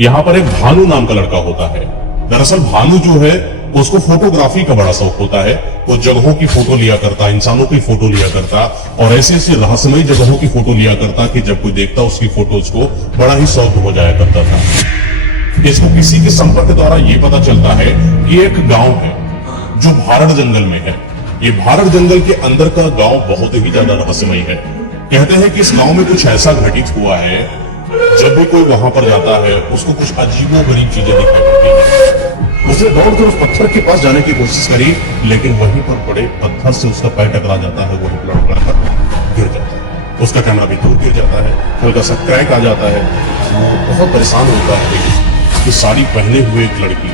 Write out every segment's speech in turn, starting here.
यहाँ पर एक भानु नाम का लड़का होता है। दरअसल भानु जो है उसको फोटोग्राफी का बड़ा शौक होता है। वो जगहों की फोटो लिया करता, इंसानों की फोटो लिया करता और ऐसी ऐसी रहस्यमयी जगहों की फोटो लिया करता कि जब कोई देखता उसकी फोटोज को बड़ा ही शौक हो जाया करता था। इसको किसी के संपर्क द्वारा ये पता चलता है कि एक गांव है जो भारत जंगल में है। ये भारत जंगल के अंदर का गांव बहुत ही ज्यादा रहस्यमयी है। कहते हैं कि इस गांव में कुछ ऐसा घटित हुआ है, जब भी कोई वहां पर जाता है उसको कुछ अजीबोगरीब चीजें दिखाई पड़ती हैं। उसने दौड़कर उस पत्थर के पास जाने की कोशिश करी, लेकिन वहीं पर बड़े पत्थर से उसका पैर टकरा जाता है। वो लड़का गिर जाता है, उसका कैमरा भी दूर गिर जाता है, हल्का सा क्रैक आ जाता है। वो बहुत परेशान होता है कि साड़ी पहने हुए एक लड़की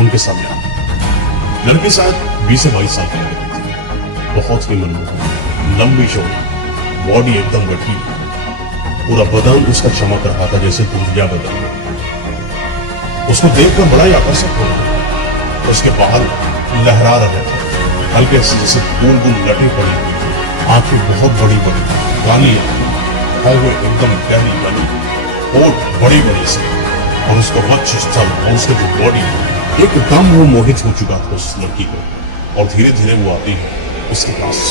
उनके सामने आती है। लड़की शायद 20 से 22 साल की है, बहुत ही मनमोहक, लंबी चौड़ी, बॉडी एकदम गठी, पूरा बदन उसका चमक रहा था जैसे दूधिया बदन। उसको देखकर बड़ा ही आकर्षक हो रहा। उसके बाल लहरा रहे थे, हल्के से जैसे बूंद बूंद लटी पड़ी, आंखें बहुत बड़ी बड़ी, काली आंखें, एकदम गहरी गली, होठ बड़ी बड़ी से, और उसका वक्ष स्थल और उसकी जो बॉडी एकदम वो मोहित हो चुका था उस लड़की को। और धीरे धीरे वो आती है उसके पास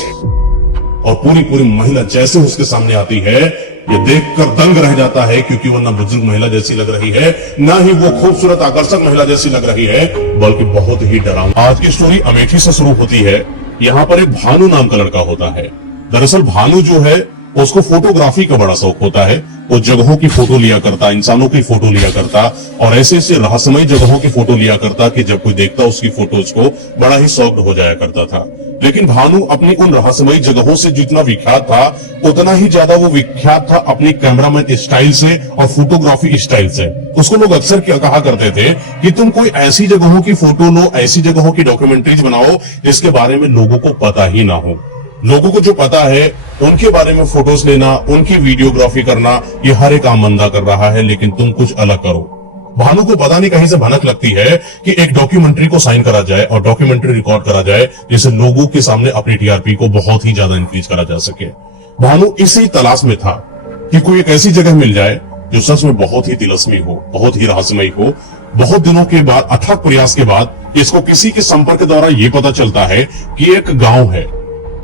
और पूरी महिला जैसे उसके सामने आती है, ये देखकर दंग रह जाता है, क्योंकि वो ना बुजुर्ग महिला जैसी लग रही है, ना ही वो खूबसूरत आकर्षक महिला जैसी लग रही है, बल्कि बहुत ही डरावनी। आज की स्टोरी अमेठी से शुरू होती है। यहाँ पर एक भानु नाम का लड़का होता है। दरअसल भानु जो है उसको फोटोग्राफी का बड़ा शौक होता है। वो जगहों की फोटो लिया करता, इंसानों की फोटो लिया करता और ऐसे ऐसे रहस्यमय जगहों की फोटो लिया करता कि जब कोई देखता उसकी फोटोज को बड़ा ही शौक हो जाया करता था। लेकिन भानु अपनी उन रहस्यमयी जगहों से जितना विख्यात था, उतना ही ज्यादा वो विख्यात था अपनी कैमरामैन स्टाइल से और फोटोग्राफी स्टाइल से। उसको लोग अक्सर क्या कहा करते थे कि तुम कोई ऐसी जगहों की फोटो लो, ऐसी जगहों की डॉक्यूमेंट्रीज बनाओ जिसके बारे में लोगों को पता ही ना हो। लोगों को जो पता है उनके बारे में फोटोज लेना, उनकी वीडियोग्राफी करना, ये हर एक आम बंदा कर रहा है, लेकिन तुम कुछ अलग करो। भानु को पता नहीं कहीं से भनक लगती है कि एक डॉक्यूमेंट्री को साइन करा जाए और डॉक्यूमेंट्री रिकॉर्ड करा जाए, जिससे लोगों के सामने अपनी टीआरपी को बहुत ही ज्यादा इंक्रीज करा जा सके। भानु इसी तलाश में था कि कोई एक ऐसी जगह मिल जाए जो सच में बहुत ही तिलस्मी हो, बहुत ही रहस्यमयी हो। बहुत दिनों के बाद, अथक प्रयास के बाद इसको किसी के संपर्क द्वारा ये पता चलता है कि एक गांव है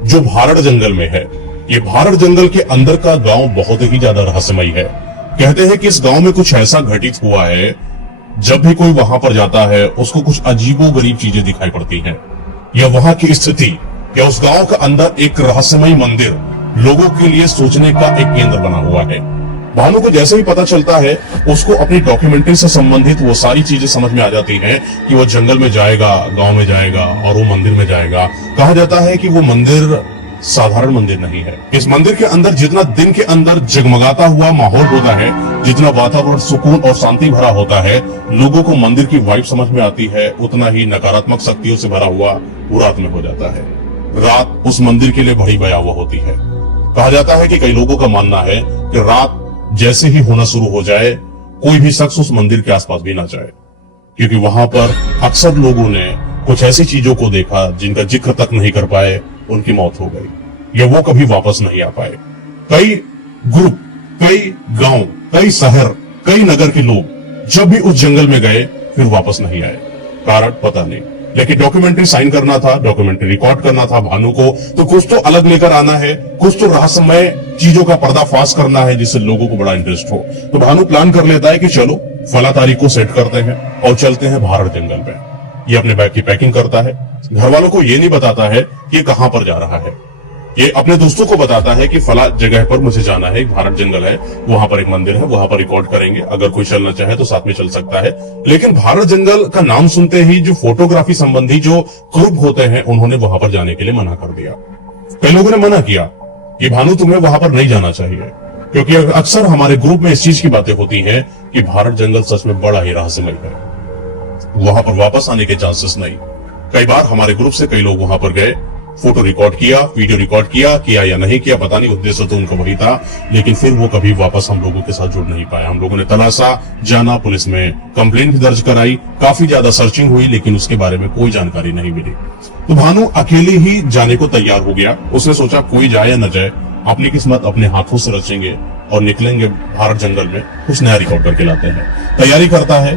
जो भारत जंगल में है। ये भारत जंगल के अंदर का गांव बहुत ही ज्यादा रहस्यमयी है। कहते हैं कि इस गांव में कुछ ऐसा घटित हुआ है, जब भी कोई वहां पर जाता है उसको कुछ अजीबोगरीब चीजें दिखाई पड़ती हैं। या वहां की स्थिति या उस गांव के अंदर एक रहस्यमयी मंदिर लोगों के लिए सोचने का एक केंद्र बना हुआ है। भानु को जैसे ही पता चलता है, उसको अपनी डॉक्यूमेंट्री से संबंधित वो सारी चीजें समझ में आ जाती हैं कि वो जंगल में जाएगा, गांव में जाएगा और वो मंदिर में जाएगा। कहा जाता है कि वो मंदिर साधारण मंदिर नहीं है। इस मंदिर के अंदर जितना दिन के अंदर जगमगाता हुआ माहौल होता है, जितना वातावरण सुकून और शांति भरा होता है, लोगों को मंदिर की वाइब समझ में आती है, उतना ही नकारात्मक शक्तियों से भरा हुआ वो रात में हो जाता है। रात उस मंदिर के लिए बड़ी भयावह होती है। कहा जाता है कि कई लोगों का मानना है कि रात जैसे ही होना शुरू हो जाए, कोई भी शख्स उस मंदिर के आसपास भी ना जाए, क्योंकि वहां पर अक्सर लोगों ने कुछ ऐसी चीजों को देखा जिनका जिक्र तक नहीं कर पाए, उनकी मौत हो गई या वो कभी वापस नहीं आ पाए। कई ग्रुप, कई गांव, कई शहर, कई नगर के लोग जब भी उस जंगल में गए फिर वापस नहीं आए। कारण पता नहीं, लेकिन डॉक्यूमेंट्री साइन करना था, डॉक्यूमेंट्री रिकॉर्ड करना था भानु को, तो कुछ तो अलग लेकर आना है, कुछ तो रहस्यमय चीजों का पर्दाफाश करना है जिससे लोगों को बड़ा इंटरेस्ट हो। तो भानु प्लान कर लेता है कि चलो फला तारीख को सेट करते हैं और चलते हैं भारत जंगल में। ये अपने बैग की पैकिंग करता है। घर वालों को ये नहीं बताता है कि ये कहां पर जा रहा है। ये अपने दोस्तों को बताता है कि फला जगह पर मुझे जाना है, एक भारत जंगल है, वहां पर एक मंदिर है, वहां पर रिकॉर्ड करेंगे, अगर कोई चलना चाहे तो साथ में चल सकता है। लेकिन भारत जंगल का नाम सुनते ही जो फोटोग्राफी संबंधी जो ग्रुप होते हैं, उन्होंने वहां पर जाने के लिए मना कर दिया। कई लोगों ने मना किया कि भानु तुम्हें वहां पर नहीं जाना चाहिए, क्योंकि अक्सर हमारे ग्रुप में इस चीज की बातें होती हैं कि भारत जंगल सच में बड़ा ही रहस्यमय है, वहां पर वापस आने के चांसेस नहीं। कई बार हमारे ग्रुप से कई लोग वहां पर गए, फोटो रिकॉर्ड किया, वीडियो रिकॉर्ड किया या नहीं किया पता नहीं, उद्देश्य तो उनका वही था, लेकिन फिर वो कभी वापस हम लोगों के साथ जुड़ नहीं पाया। हम लोगों ने तलाशा, जाना, पुलिस में कंप्लेंट भी दर्ज कराई, काफी ज्यादा सर्चिंग हुई, लेकिन उसके बारे में कोई जानकारी नहीं मिली। तो भानु अकेले ही जाने को तैयार हो गया। उसने सोचा कोई जाए या न जाए, अपनी किस्मत अपने हाथों से रचेंगे और निकलेंगे भारत जंगल में, कुछ नया रिकॉर्ड करके लाते हैं। तैयारी करता है,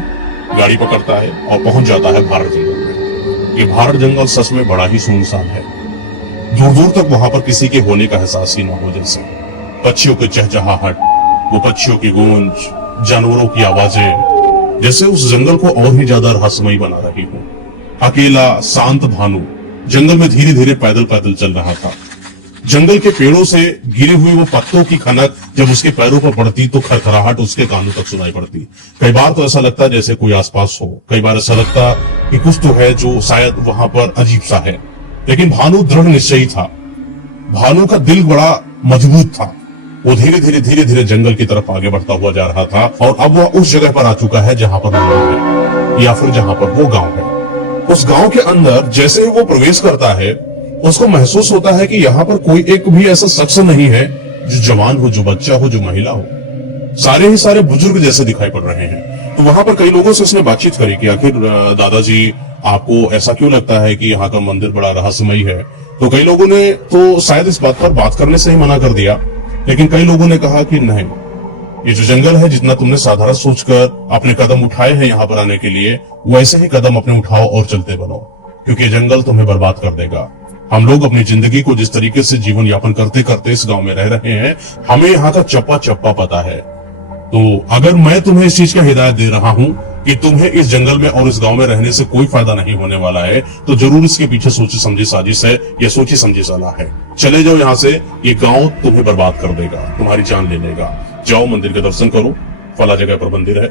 गाड़ी पकड़ता है और पहुंच जाता है भारत जंगल में। ये भारत जंगल सच में बड़ा ही सुनसान है। दूर दूर तक वहां पर किसी के होने का एहसास ही ना हो। जैसे पक्षियों के चहचहाहट, वो पक्षियों की गूंज, जानवरों की आवाजें जैसे उस जंगल को और ही ज्यादा रहस्यमयी बना रही हो। अकेला शांत भानु जंगल में धीरे धीरे पैदल पैदल चल रहा था। जंगल के पेड़ों से गिरे हुए वो पत्तों की खनक जब उसके पैरों पर पड़ती तो खड़खड़ाहट उसके कानों तक सुनाई पड़ती। कई बार तो ऐसा लगता जैसे कोई आसपास हो, कई बार ऐसा लगता कि कुछ तो है जो शायद वहां पर अजीब सा है। लेकिन भानु दृढ़ निश्चयी था। भानु का दिल बड़ा मजबूत था। वो धीरे धीरे जंगल की तरफ आगे बढ़ता हुआ जा रहा था और अब वह उस जगह पर आ चुका है जहां पर वो है, या फिर जहां पर वो गांव है। उस गांव के अंदर जैसे ही वो प्रवेश करता है, उसको महसूस होता है कि यहाँ पर कोई एक भी ऐसा शख्स नहीं है जो जवान हो, जो बच्चा हो, जो महिला हो। सारे ही सारे बुजुर्ग जैसे दिखाई पड़ रहे हैं। तो वहां पर कई लोगों से उसने बातचीत करी कि आखिर दादाजी आपको ऐसा क्यों लगता है कि यहाँ का मंदिर बड़ा रहस्यमयी है। तो कई लोगों ने तो शायद इस बात पर बात करने से ही मना कर दिया, लेकिन कई लोगों ने कहा कि नहीं, ये जो जंगल है, जितना तुमने साधारण सोचकर अपने कदम उठाए हैं यहाँ पर आने के लिए, वैसे ही कदम अपने उठाओ और चलते बनो, क्योंकि ये जंगल तुम्हें बर्बाद कर देगा। हम लोग अपनी जिंदगी को जिस तरीके से जीवन यापन करते करते इस गांव में रह रहे हैं, हमें यहाँ का चप्पा चप्पा पता है। तो अगर मैं तुम्हें इस चीज का हिदायत दे रहा हूँ कि तुम्हें इस जंगल में और इस गांव में रहने से कोई फायदा नहीं होने वाला है, तो जरूर इसके पीछे सोची समझी साजिश है, या सोची समझी सलाह है। चले जाओ यहाँ से, ये गांव तुम्हें बर्बाद कर देगा, तुम्हारी जान ले लेगा। जाओ मंदिर के दर्शन करो, फला जगह पर मंदिर है,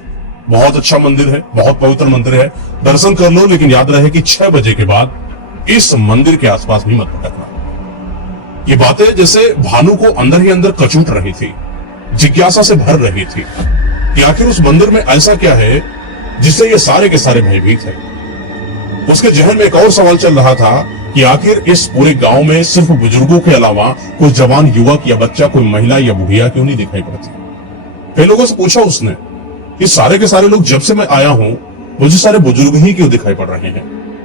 बहुत अच्छा मंदिर है, बहुत पवित्र मंदिर है, दर्शन कर लो। लेकिन याद रहे कि 6 बजे के बाद इस मंदिर के आसपास भी मत भटकना। ये बातें जैसे भानु को अंदर ही अंदर कचूट रही थी, जिज्ञासा से भर रही थी कि आखिर उस मंदिर में ऐसा क्या है जिससे ये सारे के सारे भयभीत है। उसके जहन में एक और सवाल चल रहा था कि आखिर इस पूरे गांव में सिर्फ बुजुर्गों के अलावा कोई जवान युवक या बच्चा, कोई महिला या बुढ़िया क्यों नहीं दिखाई पड़ती। कई लोगों से पूछा उसने कि सारे के सारे लोग जब से मैं आया हूं, मुझे सारे बुजुर्ग ही क्यों दिखाई पड़ रहे हैं,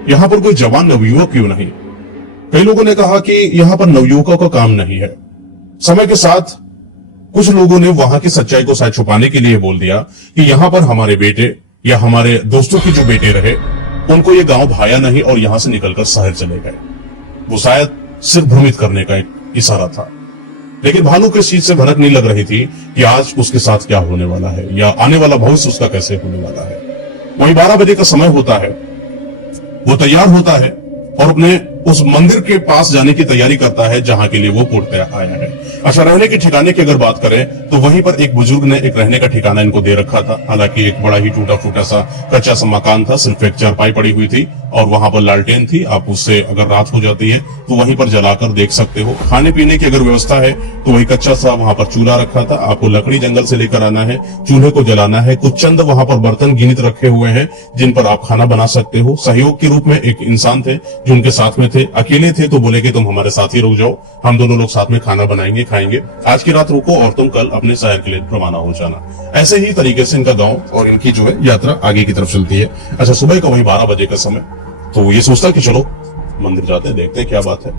यहाँ पर कोई जवान नवयुवक क्यों नहीं। कई लोगों ने कहा कि यहाँ पर नवयुवकों का काम नहीं है। समय के साथ कुछ लोगों ने वहां की सच्चाई को शायद छुपाने के लिए बोल दिया कि यहाँ पर हमारे बेटे या हमारे दोस्तों के जो बेटे रहे, उनको ये गांव भाया नहीं और यहां से निकलकर शहर चले गए। वो शायद सिर्फ भ्रमित करने का एक इशारा था। लेकिन भानु को इस चीज से भनक नहीं लग रही थी कि आज उसके साथ क्या होने वाला है या आने वाला भविष्य उसका कैसे होने वाला है। वही 12 बजे का समय होता है, वो तैयार होता है और अपने उस मंदिर के पास जाने की तैयारी करता है जहां के लिए वो पूर्णतया आया है। अच्छा, रहने के ठिकाने की अगर बात करें तो वहीं पर एक बुजुर्ग ने एक रहने का ठिकाना इनको दे रखा था। हालांकि एक बड़ा ही टूटा फूटा सा कच्चा सा मकान था, सिर्फ एक चारपाई पड़ी हुई थी और वहां पर लालटेन थी। आप उससे अगर रात हो जाती है तो वहीं पर जलाकर देख सकते हो। खाने पीने की अगर व्यवस्था है तो वही कच्चा सा वहां पर चूल्हा रखा था। आपको लकड़ी जंगल से लेकर आना है, चूल्हे को जलाना है। कुछ चंद वहां पर बर्तन गिनित रखे हुए हैं जिन पर आप खाना बना सकते हो। सहयोग के रूप में एक इंसान थे जो उनके साथ में थे। अकेले थे तो बोले कि तुम हमारे साथ ही रुक जाओ, हम दोनों लोग साथ में खाना बनाएंगे, खाएंगे। आज की रात रुको और तुम कल अपने शहर के लिए रवाना हो जाना। ऐसे ही तरीके से इनका गांव और इनकी जो है यात्रा आगे की तरफ चलती है। अच्छा, सुबह का वही 12 बजे का समय, तो वो ये सोचता कि चलो मंदिर जाते हैं, देखते हैं क्या बात है।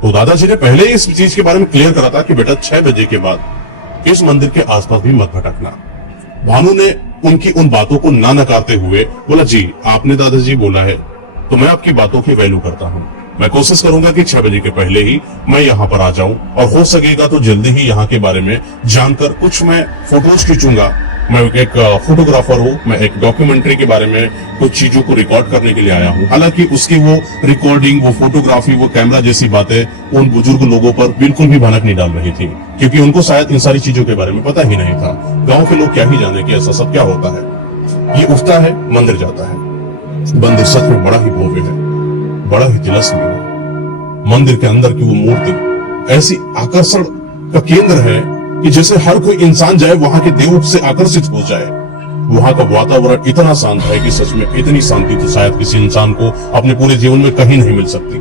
तो दादाजी ने पहले ही इस चीज के बारे में क्लियर करा था कि बेटा 6 बजे के बाद इस मंदिर के आसपास भी मत भटकना। भानु ने उनकी उन बातों को ना नकारते हुए बोला, जी आपने दादाजी बोला है तो मैं आपकी बातों की वैल्यू करता हूँ। मैं कोशिश करूंगा कि 6 बजे के पहले ही मैं यहाँ पर आ जाऊं और हो सकेगा तो जल्दी ही यहाँ के बारे में जानकर कुछ मैं फोटोज खींचूंगा। मैं एक फोटोग्राफर हूँ, मैं एक डॉक्यूमेंट्री के बारे में कुछ चीजों को रिकॉर्ड करने के लिए आया हूँ। हालांकि उसकी वो रिकॉर्डिंग, वो फोटोग्राफी, वो कैमरा जैसी बातें उन बुजुर्ग लोगों पर बिल्कुल भी भनक नहीं डाल रही थी, क्योंकि उनको शायद इन सारी चीजों के बारे में पता ही नहीं था। गाँव के लोग क्या ही जाने कि ऐसा सब क्या होता है। ये उठता है, मंदिर जाता है। मंदिर सच में बड़ा ही भव्य है, बड़ा ही तिलस्मी है। मंदिर के अंदर की वो मूर्ति ऐसी आकर्षण का केंद्र है कि जैसे हर कोई इंसान जाए वहां के देव से आकर्षित हो जाए। वहां का वातावरण इतना शांत है कि सच में इतनी शांति तो शायद किसी इंसान को अपने पूरे जीवन में कहीं नहीं मिल सकती।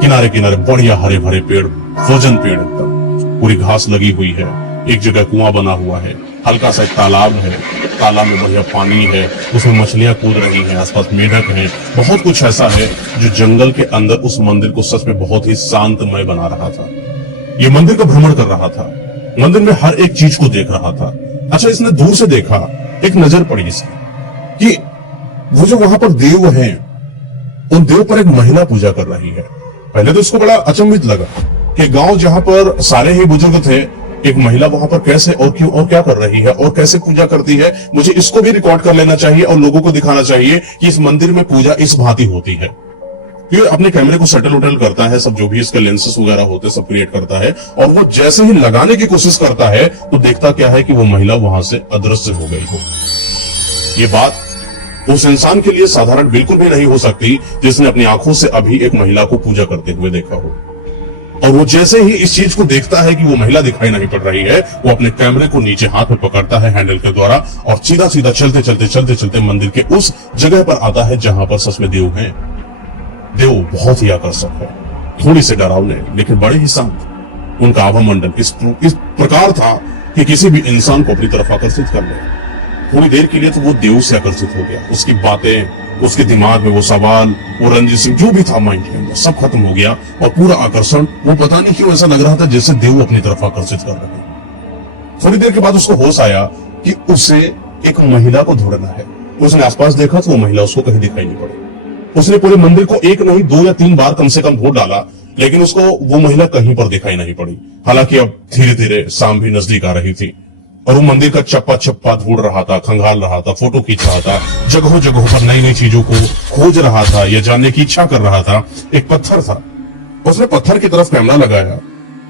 किनारे किनारे बढ़िया हरे भरे पेड़, भोजन पेड़, एकदम पूरी घास लगी हुई है। एक जगह कुआं बना हुआ है, हल्का सा एक तालाब है, तालाब में बढ़िया पानी है, उसमें मछलियां कूद रही हैं, आसपास मेढक हैं। बहुत कुछ ऐसा है जो जंगल के अंदर उस मंदिर को सच में बहुत ही शांतमय बना रहा था। ये मंदिर का भ्रमण कर रहा था। मंदिर में हर एक चीज को देख रहा था। अच्छा, इसने दूर से देखा, एक नजर पड़ी इसकी कि वो जो वहां पर देव हैं, उन देव पर एक महिला पूजा कर रही है। पहले तो इसको बड़ा अचंभित लगा कि गांव जहां पर सारे ही बुजुर्ग थे, एक महिला वहां पर कैसे और क्यों और क्या कर रही है और कैसे पूजा करती है। मुझे इसको भी रिकॉर्ड कर लेना चाहिए और लोगों को दिखाना चाहिए कि इस मंदिर में पूजा इस भांति होती है। ये अपने कैमरे को सेटल उटल करता है, सब जो भी इसके लेंसेस वगैरह होते हैं सब क्रिएट करता है, और वो जैसे ही लगाने की कोशिश करता है तो देखता क्या है कि वो महिला वहां से अदृश्य हो गई हो। ये बात उस इंसान के लिए साधारण बिल्कुल भी नहीं हो सकती जिसने अपनी आंखों से अभी एक महिला को पूजा करते हुए देखा हो। और वो जैसे ही इस चीज को देखता है कि वो महिला दिखाई नहीं पड़ रही है, वो अपने कैमरे को नीचे हाथ में पकड़ता है हैंडल के द्वारा और सीधा सीधा चलते चलते चलते चलते मंदिर के उस जगह पर आता है जहां पर सच में देव हैं। देव बहुत ही आकर्षक है, थोड़ी से डरावने लेकिन बड़े ही शांत। उनका आभा मंडल इस प्रकार था कि किसी भी इंसान को अपनी तरफ आकर्षित कर ले। थोड़ी देर के लिए तो वो देव से आकर्षित हो गया। उसकी बातें, उसके दिमाग में वो सवाल, वो रंजित सिंह जो भी था माइंड के अंदर, सब खत्म हो गया और पूरा आकर्षण, वो पता नहीं क्यों ऐसा लग रहा था जैसे देव अपनी तरफ आकर्षित कर रहे हैं। थोड़ी देर के बाद उसको होश आया कि उसे एक महिला को ढूंढना है। उसने आसपास देखा तो वो महिला उसको कहीं दिखाई नहीं पड़ी। उसने पूरे मंदिर को एक नहीं 2 या 3 बार कम से कम ढूंढ डाला, लेकिन उसको वो महिला कहीं पर दिखाई नहीं पड़ी। हालांकि अब धीरे धीरे शाम भी नजदीक आ रही थी और वो मंदिर का चप्पा चप्पा ढूंढ रहा था, खंगाल रहा था, फोटो खींच रहा था, जगहों जगहों पर नई नई चीजों को खोज रहा था, यह जानने की इच्छा कर रहा था। एक पत्थर था, उसने पत्थर की तरफ कैमरा लगाया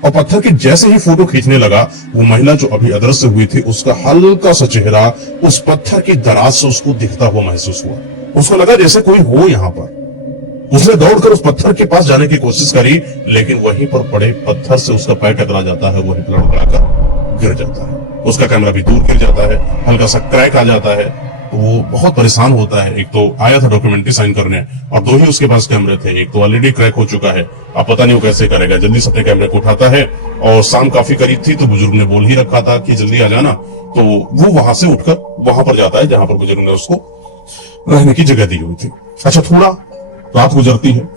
और पत्थर के जैसे ही फोटो खींचने लगा, वो महिला जो अभी अदृश्य हुई थी उसका हल्का सा चेहरा उस पत्थर की दराज से उसको दिखता हुआ महसूस हुआ। उसको लगा जैसे कोई हो यहाँ पर। उसने दौड़कर उस पत्थर के पास जाने की कोशिश करी, लेकिन वहीं पर पड़े पत्थर से उसका पैर टकरा जाता है, वहीं पर लड़खड़ाकर गिर जाता है। उसका कैमरा भी दूर गिर जाता है, हल्का सा क्रैक आ जाता है। तो वो बहुत परेशान होता है। एक तो आया था डॉक्यूमेंट्री साइन करने और 2 ही उसके पास कैमरे थे, एक तो ऑलरेडी क्रैक हो चुका है। अब पता नहीं वो कैसे करेगा। जल्दी से अपने कैमरे को उठाता है और शाम काफी करीब थी तो बुजुर्ग ने बोल ही रखा था कि जल्दी आ जाना, तो वो वहां से उठकर वहां पर जाता है जहां पर बुजुर्ग ने उसको रहने की जगह दी हुई थी। अच्छा, थोड़ा रात गुजरती है,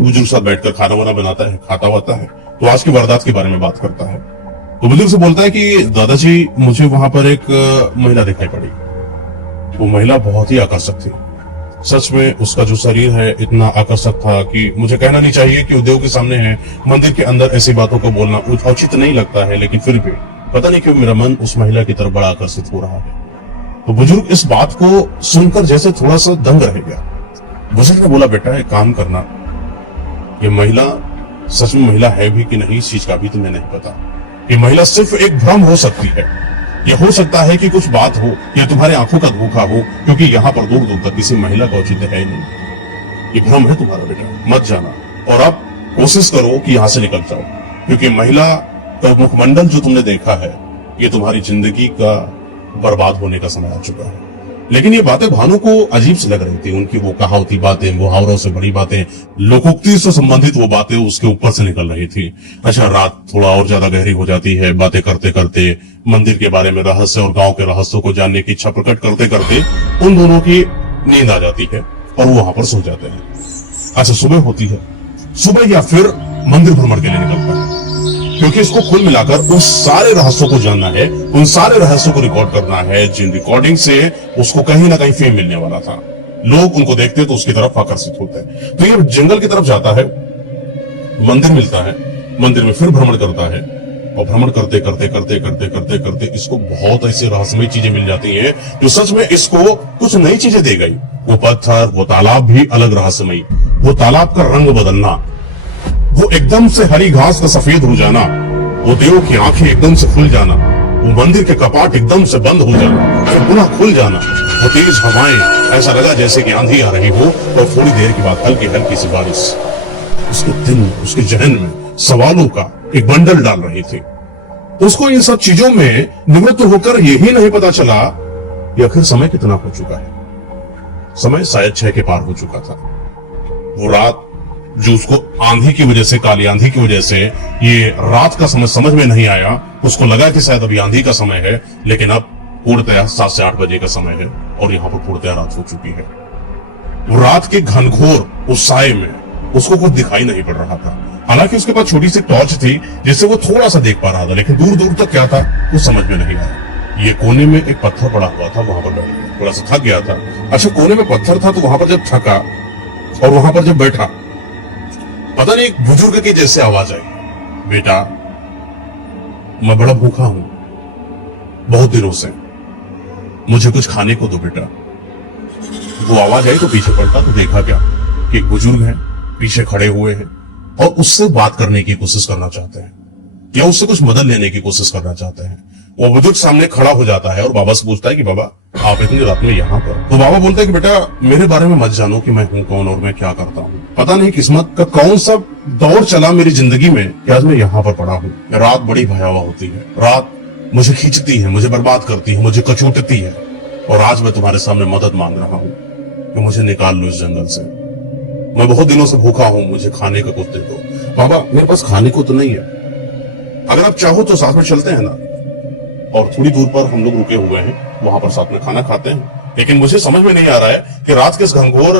बुजुर्ग साथ बैठकर खाना वाना बनाता है, खाता वाता है, तो आज की वारदात के बारे में बात करता है। तो बुजुर्ग से बोलता है कि दादाजी, मुझे वहां पर एक महिला दिखाई पड़ी। वो महिला बहुत ही आकर्षक थी। सच में उसका जो शरीर है इतना आकर्षक था कि मुझे कहना नहीं चाहिए कि उद्योग के सामने है, मंदिर के अंदर ऐसी बातों को बोलना उचित नहीं लगता है, लेकिन फिर भी पता नहीं क्यों मेरा मन उस महिला की तरफ बड़ा आकर्षित हो रहा है। तो बुजुर्ग इस बात को सुनकर जैसे थोड़ा सा दंग रह गया। बुजुर्ग ने बोला, बेटा एक काम करना, ये महिला सच में महिला है भी कि नहीं इस चीज का भी तुम्हें नहीं पता। ये महिला सिर्फ एक भ्रम हो सकती है। यह हो सकता है कि कुछ बात हो या तुम्हारे आंखों का धोखा हो, क्योंकि यहाँ पर दूर दूर तक किसी महिला का औचित्य है नहीं। ये भ्रम है तुम्हारा बेटा, मत जाना और अब कोशिश करो कि यहाँ से निकल जाओ, क्योंकि महिला का मुखमंडल जो तुमने देखा है ये तुम्हारी जिंदगी का बर्बाद होने का समय आ चुका है। लेकिन ये बातें भानु को अजीब से लग रही थी। उनकी वो कहावती बातें, मुहावरों से बड़ी बातें, लोकोक्ति से संबंधित वो बातें उसके ऊपर से निकल रही थी। अच्छा, रात थोड़ा और ज्यादा गहरी हो जाती है। बातें करते करते मंदिर के बारे में रहस्य और गांव के रहस्यों को जानने की इच्छा प्रकट करते करते उन दोनों की नींद आ जाती है और वो वहां पर सो जाते हैं। अच्छा, सुबह होती है। सुबह या फिर मंदिर भ्रमण के लिए निकलता है, क्योंकि इसको कुल मिलाकर उन सारे रहस्यों को जानना है, उन सारे रहस्यों को रिकॉर्ड करना है जिन रिकॉर्डिंग से उसको कहीं ना कहीं फेम मिलने वाला था। लोग उनको देखते तो उसकी तरफ आकर्षित होते हैं। तो ये जंगल की तरफ जाता है, मंदिर मिलता है, मंदिर में फिर भ्रमण करता है और भ्रमण करते करते करते करते करते करते इसको बहुत ऐसी रहस्यमय चीजें मिल जाती हैं जो सच में इसको कुछ नई चीजें दे गई। वो पत्थर, वो तालाब भी अलग रहस्यमयी, वो तालाब का रंग बदलना, वो एकदम से हरी घास का सफेद हो जाना, वो देव की आंखें एकदम से खुल जाना, वो मंदिर के कपाट एकदम से बंद हो जाना फिर पुनः खुल जाना, वो तेज हवाएं, ऐसा लगा जैसे कि आंधी आ रही हो और थोड़ी देर के बाद हल्की हल्की सी बारिश उसके दिल में, उसके जहन में सवालों का एक बंडल डाल रही थी। उसको इन सब चीजों में निवृत्त होकर यही नहीं पता चला कि आखिर समय कितना हो चुका है। समय शायद 6 के पार हो चुका था। वो रात जो उसको आंधी की वजह से, काली आंधी की वजह से ये रात का समय समझ में नहीं आया। उसको लगा कि शायद अभी आंधी का समय है, लेकिन अब पूर्णतया 7 से 8 बजे का समय है और यहाँ पर पूर्णतया रात हो चुकी है। वो रात के घनघोर उस साये में उसको कुछ दिखाई नहीं पड़ रहा था। हालांकि उसके पास छोटी सी टॉर्च थी जिससे वो थोड़ा सा देख पा रहा था, लेकिन दूर दूर तक क्या था वो समझ में नहीं आया। ये कोने में एक पत्थर पड़ा हुआ था, वहां पर बैठ गया, थोड़ा सा थक गया था। अच्छा, कोने में पत्थर था तो वहां पर जब थका और वहां पर जब बैठा, पता नहीं एक बुजुर्ग की जैसे आवाज आई, बेटा मैं बड़ा भूखा हूं बहुत दिनों से, मुझे कुछ खाने को दो बेटा। वो आवाज आई तो पीछे पलटा तो देखा क्या कि एक बुजुर्ग है पीछे खड़े हुए हैं और उससे बात करने की कोशिश करना चाहते हैं या उससे कुछ मदद लेने की कोशिश करना चाहते हैं। वो बुजुर्ग सामने खड़ा हो जाता है और बाबा से पूछता है कि बाबा आप इतनी रात में यहाँ पर? तो बाबा बोलते हैं कि बेटा मेरे बारे में मत जानो कि मैं हूँ कौन और मैं क्या करता हूँ। पता नहीं किस्मत का कौन सा दौर चला मेरी जिंदगी में कि आज मैं यहाँ पर पड़ा हूँ। रात बड़ी भयावह होती है, रात मुझे खींचती है, मुझे बर्बाद करती है, मुझे कचोटती है, और आज मैं तुम्हारे सामने मदद मांग रहा हूँ कि मुझे निकाल लो इस जंगल से। मैं बहुत दिनों से भूखा हूँ, मुझे खाने का कुछ दे दो। बाबा मेरे पास खाने को तो नहीं है, अगर आप चाहो तो साथ में चलते हैं ना। और थोड़ी दूर पर हम लोग रुके हुए हैं, वहां पर साथ में खाना खाते हैं। लेकिन मुझे समझ में नहीं आ रहा है कि रात के इस घनघोर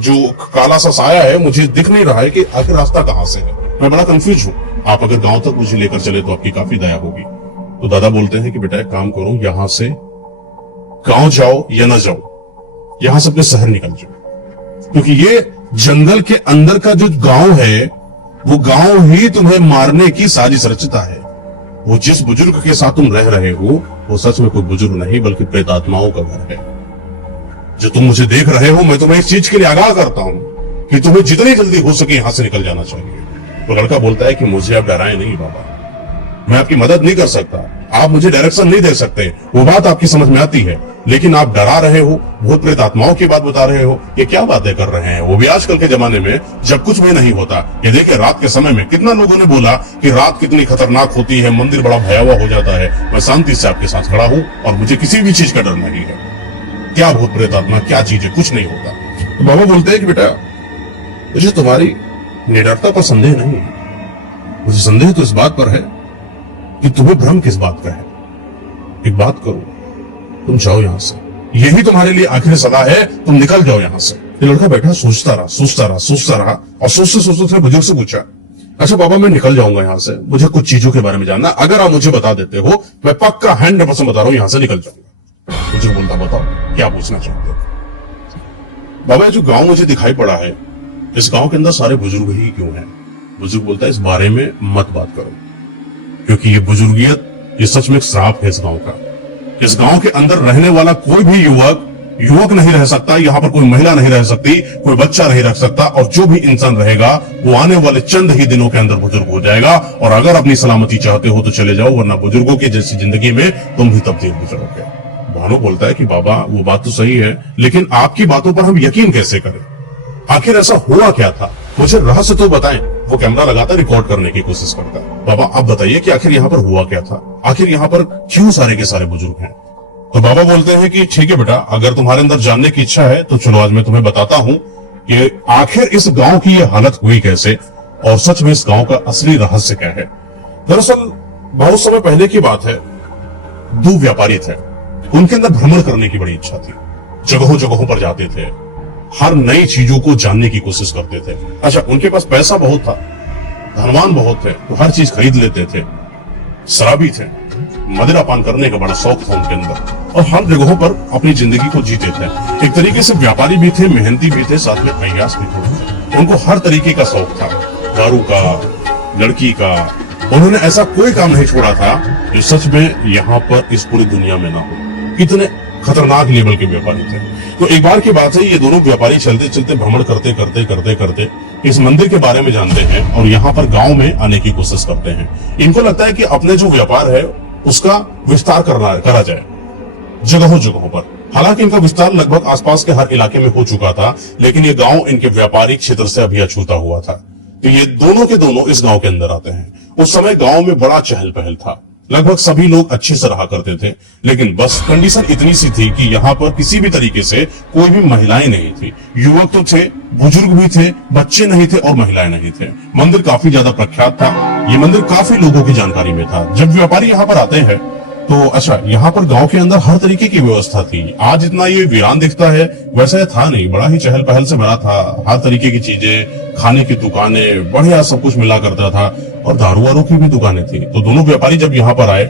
जो काला सा साया है, मुझे दिख नहीं रहा है कि आखिर रास्ता कहां से है। मैं बड़ा कंफ्यूज हूँ। आप अगर गांव तक मुझे लेकर चले तो आपकी काफी दया होगी। तो दादा बोलते हैं कि बेटा एक काम करो, यहां से गांव जाओ या ना जाओ, यहां से अपने शहर निकल जाओ, क्योंकि ये जंगल के अंदर का जो गांव है वो गांव ही तुम्हें मारने की साजिश रचता है। वो जिस बुजुर्ग के साथ तुम रह रहे हो वो सच में कोई बुजुर्ग नहीं बल्कि प्रेत आत्माओं का घर है। जो तुम मुझे देख रहे हो, मैं तुम्हें इस चीज के लिए आगाह करता हूं कि तुम्हें जितनी जल्दी हो सके यहां से निकल जाना चाहिए। तो लड़का बोलता है कि मुझे आप डराए नहीं बाबा, मैं आपकी मदद नहीं कर सकता, आप मुझे डायरेक्शन नहीं दे सकते, वो बात आपकी समझ में आती है, लेकिन आप डरा रहे हो, भूत प्रेत आत्माओं की बात बता रहे हो, ये क्या बातें कर रहे हैं, वो भी आजकल के जमाने में जब कुछ भी नहीं होता। ये देखिए रात के समय में कितना लोगों ने बोला कि रात कितनी खतरनाक होती है, मंदिर बड़ा भयावह हो जाता है। मैं शांति से आपके साथ खड़ा हूं और मुझे किसी भी चीज का डर नहीं है। क्या भूत प्रेत आत्मा क्या चीज है, कुछ नहीं होता। तो बाबा बोलते हैं कि बेटा मुझे तुम्हारी निडरता पर संदेह नहीं है, मुझे संदेह तो इस बात पर है कि तुम्हें भ्रम किस बात का है। एक बात करो, तुम जाओ यहां से, यही तुम्हारे लिए आखिरी सलाह है, तुम निकल जाओ यहां से। ये लड़का बैठा सोचता रहा और सोचते सोचते बुजुर्ग से पूछा, अच्छा बाबा मैं निकल जाऊंगा यहाँ से, मुझे कुछ चीजों के बारे में जानना, अगर आप मुझे बता देते हो मैं पक्का 100% बता रहा हूं यहां से निकल जाऊंगा। बुजुर्ग बोलता बताओ क्या पूछना चाहते हो। बाबा जो गांव मुझे दिखाई पड़ा है, इस गांव के अंदर सारे बुजुर्ग ही क्यों हैं? बुजुर्ग बोलता है इस बारे में मत बात करो, क्योंकि ये बुजुर्गियत ये सच में एक श्राप है इस गांव का। इस गांव के अंदर रहने वाला कोई भी युवक नहीं रह सकता, यहाँ पर कोई महिला नहीं रह सकती, कोई बच्चा नहीं रह सकता, और जो भी इंसान रहेगा वो आने वाले चंद ही दिनों के अंदर बुजुर्ग हो जाएगा। और अगर अपनी सलामती चाहते हो तो चले जाओ, वरना बुजुर्गों की जैसी जिंदगी में तुम भी तब्दील हो जाओगे। भानु बोलता है कि बाबा वो बात तो सही है, लेकिन आपकी बातों पर हम यकीन कैसे करें? आखिर ऐसा हुआ क्या था, मुझे रहस्य तो बताएं। वो कैमरा लगाता रिकॉर्ड करने की कोशिश करता है। बाबा आप बताइए कि आखिर यहाँ पर हुआ क्या था, आखिर यहाँ पर क्यों सारे के सारे बुजुर्ग हैं? तो बाबा बोलते हैं कि ठीक है बेटा, अगर तुम्हारे अंदर जानने की इच्छा है तो चलो आज मैं तुम्हें बताता हूँ कि आखिर इस गांव की ये हालत हुई कैसे और सच में इस गांव का असली रहस्य क्या है। दरअसल बहुत समय पहले की बात है, दो व्यापारी थे, उनके अंदर भ्रमण करने की बड़ी इच्छा थी, जगहों जगहों पर जाते थे, हर नई चीजों को जानने की कोशिश करते थे। अच्छा उनके पास पैसा बहुत था, धनवान बहुत थे, तो हर चीज खरीद लेते थे, शराबी थे, मदिरा पान करने का बड़ा शौक था उनके अंदर, और हर जगहों पर अपनी जिंदगी को जीते थे। एक तरीके से व्यापारी भी थे, मेहनती भी थे, साथ में अय्याश भी थे। उनको हर तरीके का शौक था, दारू का, लड़की का। उन्होंने ऐसा कोई काम नहीं छोड़ा था जो सच में यहाँ पर इस पूरी दुनिया में ना हो। इतने खतरनाक लेवल के व्यापारी थे। तो एक बार की बात है, ये दोनों व्यापारी चलते चलते भ्रमण करते करते इस मंदिर के बारे में जानते हैं और यहाँ पर गांव में आने की कोशिश करते हैं। इनको लगता है कि अपने जो व्यापार है उसका विस्तार करा जाए जगहों जगहों पर। हालांकि इनका विस्तार लगभग आसपास के हर इलाके में हो चुका था, लेकिन ये गांव इनके व्यापारिक क्षेत्र से अभी अछूता हुआ था। तो ये दोनों के दोनों इस गांव के अंदर आते हैं। उस समय गांव में बड़ा चहल पहल था, लगभग सभी लोग अच्छे से रहा करते थे, लेकिन बस कंडीशन इतनी सी थी कि यहाँ पर किसी भी तरीके से कोई भी महिलाएं नहीं थी। युवक तो थे, बुजुर्ग भी थे, बच्चे नहीं थे और महिलाएं नहीं थे। मंदिर काफी ज्यादा प्रख्यात था, ये मंदिर काफी लोगों की जानकारी में था। जब व्यापारी यहाँ पर आते हैं तो अच्छा, यहाँ पर गांव के अंदर हर तरीके की व्यवस्था थी। आज इतना ये वीरान दिखता है, वैसा ये था नहीं, बड़ा ही चहल पहल से भरा था। हर तरीके की चीजें, खाने की दुकानें, बढ़िया सब कुछ मिला करता था, और दारू वारू की भी दुकानें थी। तो दोनों व्यापारी जब यहाँ पर आए,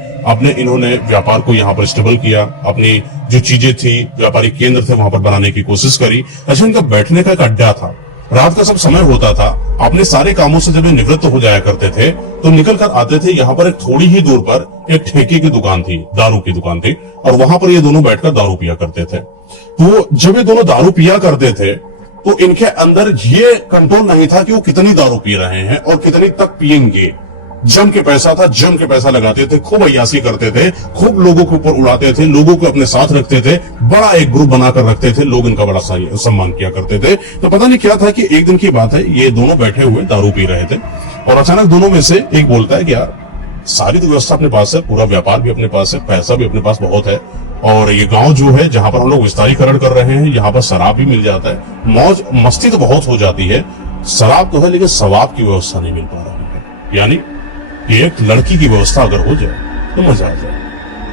इन्होंने व्यापार को यहाँ पर स्टेबल किया, अपनी जो चीजें थी, व्यापारिक केंद्र थे, वहां पर बनाने की कोशिश करी। अच्छा, इनका बैठने का एक अड्डा था, रात का सब समय होता था, अपने सारे कामों से जब ये निवृत्त हो जाया करते थे तो निकल कर आते थे। यहाँ पर एक थोड़ी ही दूर पर एक ठेके की दुकान थी, दारू की दुकान थी, और वहां पर ये दोनों बैठकर दारू पिया करते थे। तो जब ये दोनों दारू पिया करते थे तो इनके अंदर ये कंट्रोल नहीं था कि वो कितनी दारू पी रहे हैं और कितनी तक पिएंगे। जम के पैसा था, जम के पैसा लगाते थे, खूब अय्यासी करते थे, खूब लोगों के ऊपर उड़ाते थे, लोगों को अपने साथ रखते थे, बड़ा एक ग्रुप बनाकर रखते थे, लोग इनका बड़ा सम्मान किया करते थे। तो पता नहीं क्या था कि एक दिन की बात है, ये दोनों बैठे हुए दारू पी रहे थे और अचानक दोनों में से एक बोलता है कि यार, सारी तो व्यवस्था अपने पास है, पूरा व्यापार भी अपने पास है, पैसा भी अपने पास बहुत है, और ये गांव जो है जहां पर हम लोग विस्तारीकरण कर रहे हैं, यहाँ पर शराब भी मिल जाता है, मौज मस्ती तो बहुत हो जाती है, शराब तो है लेकिन सवाब की व्यवस्था नहीं मिल पा रही है। यानी एक लड़की की व्यवस्था अगर हो जाए तो मजा आ जाए।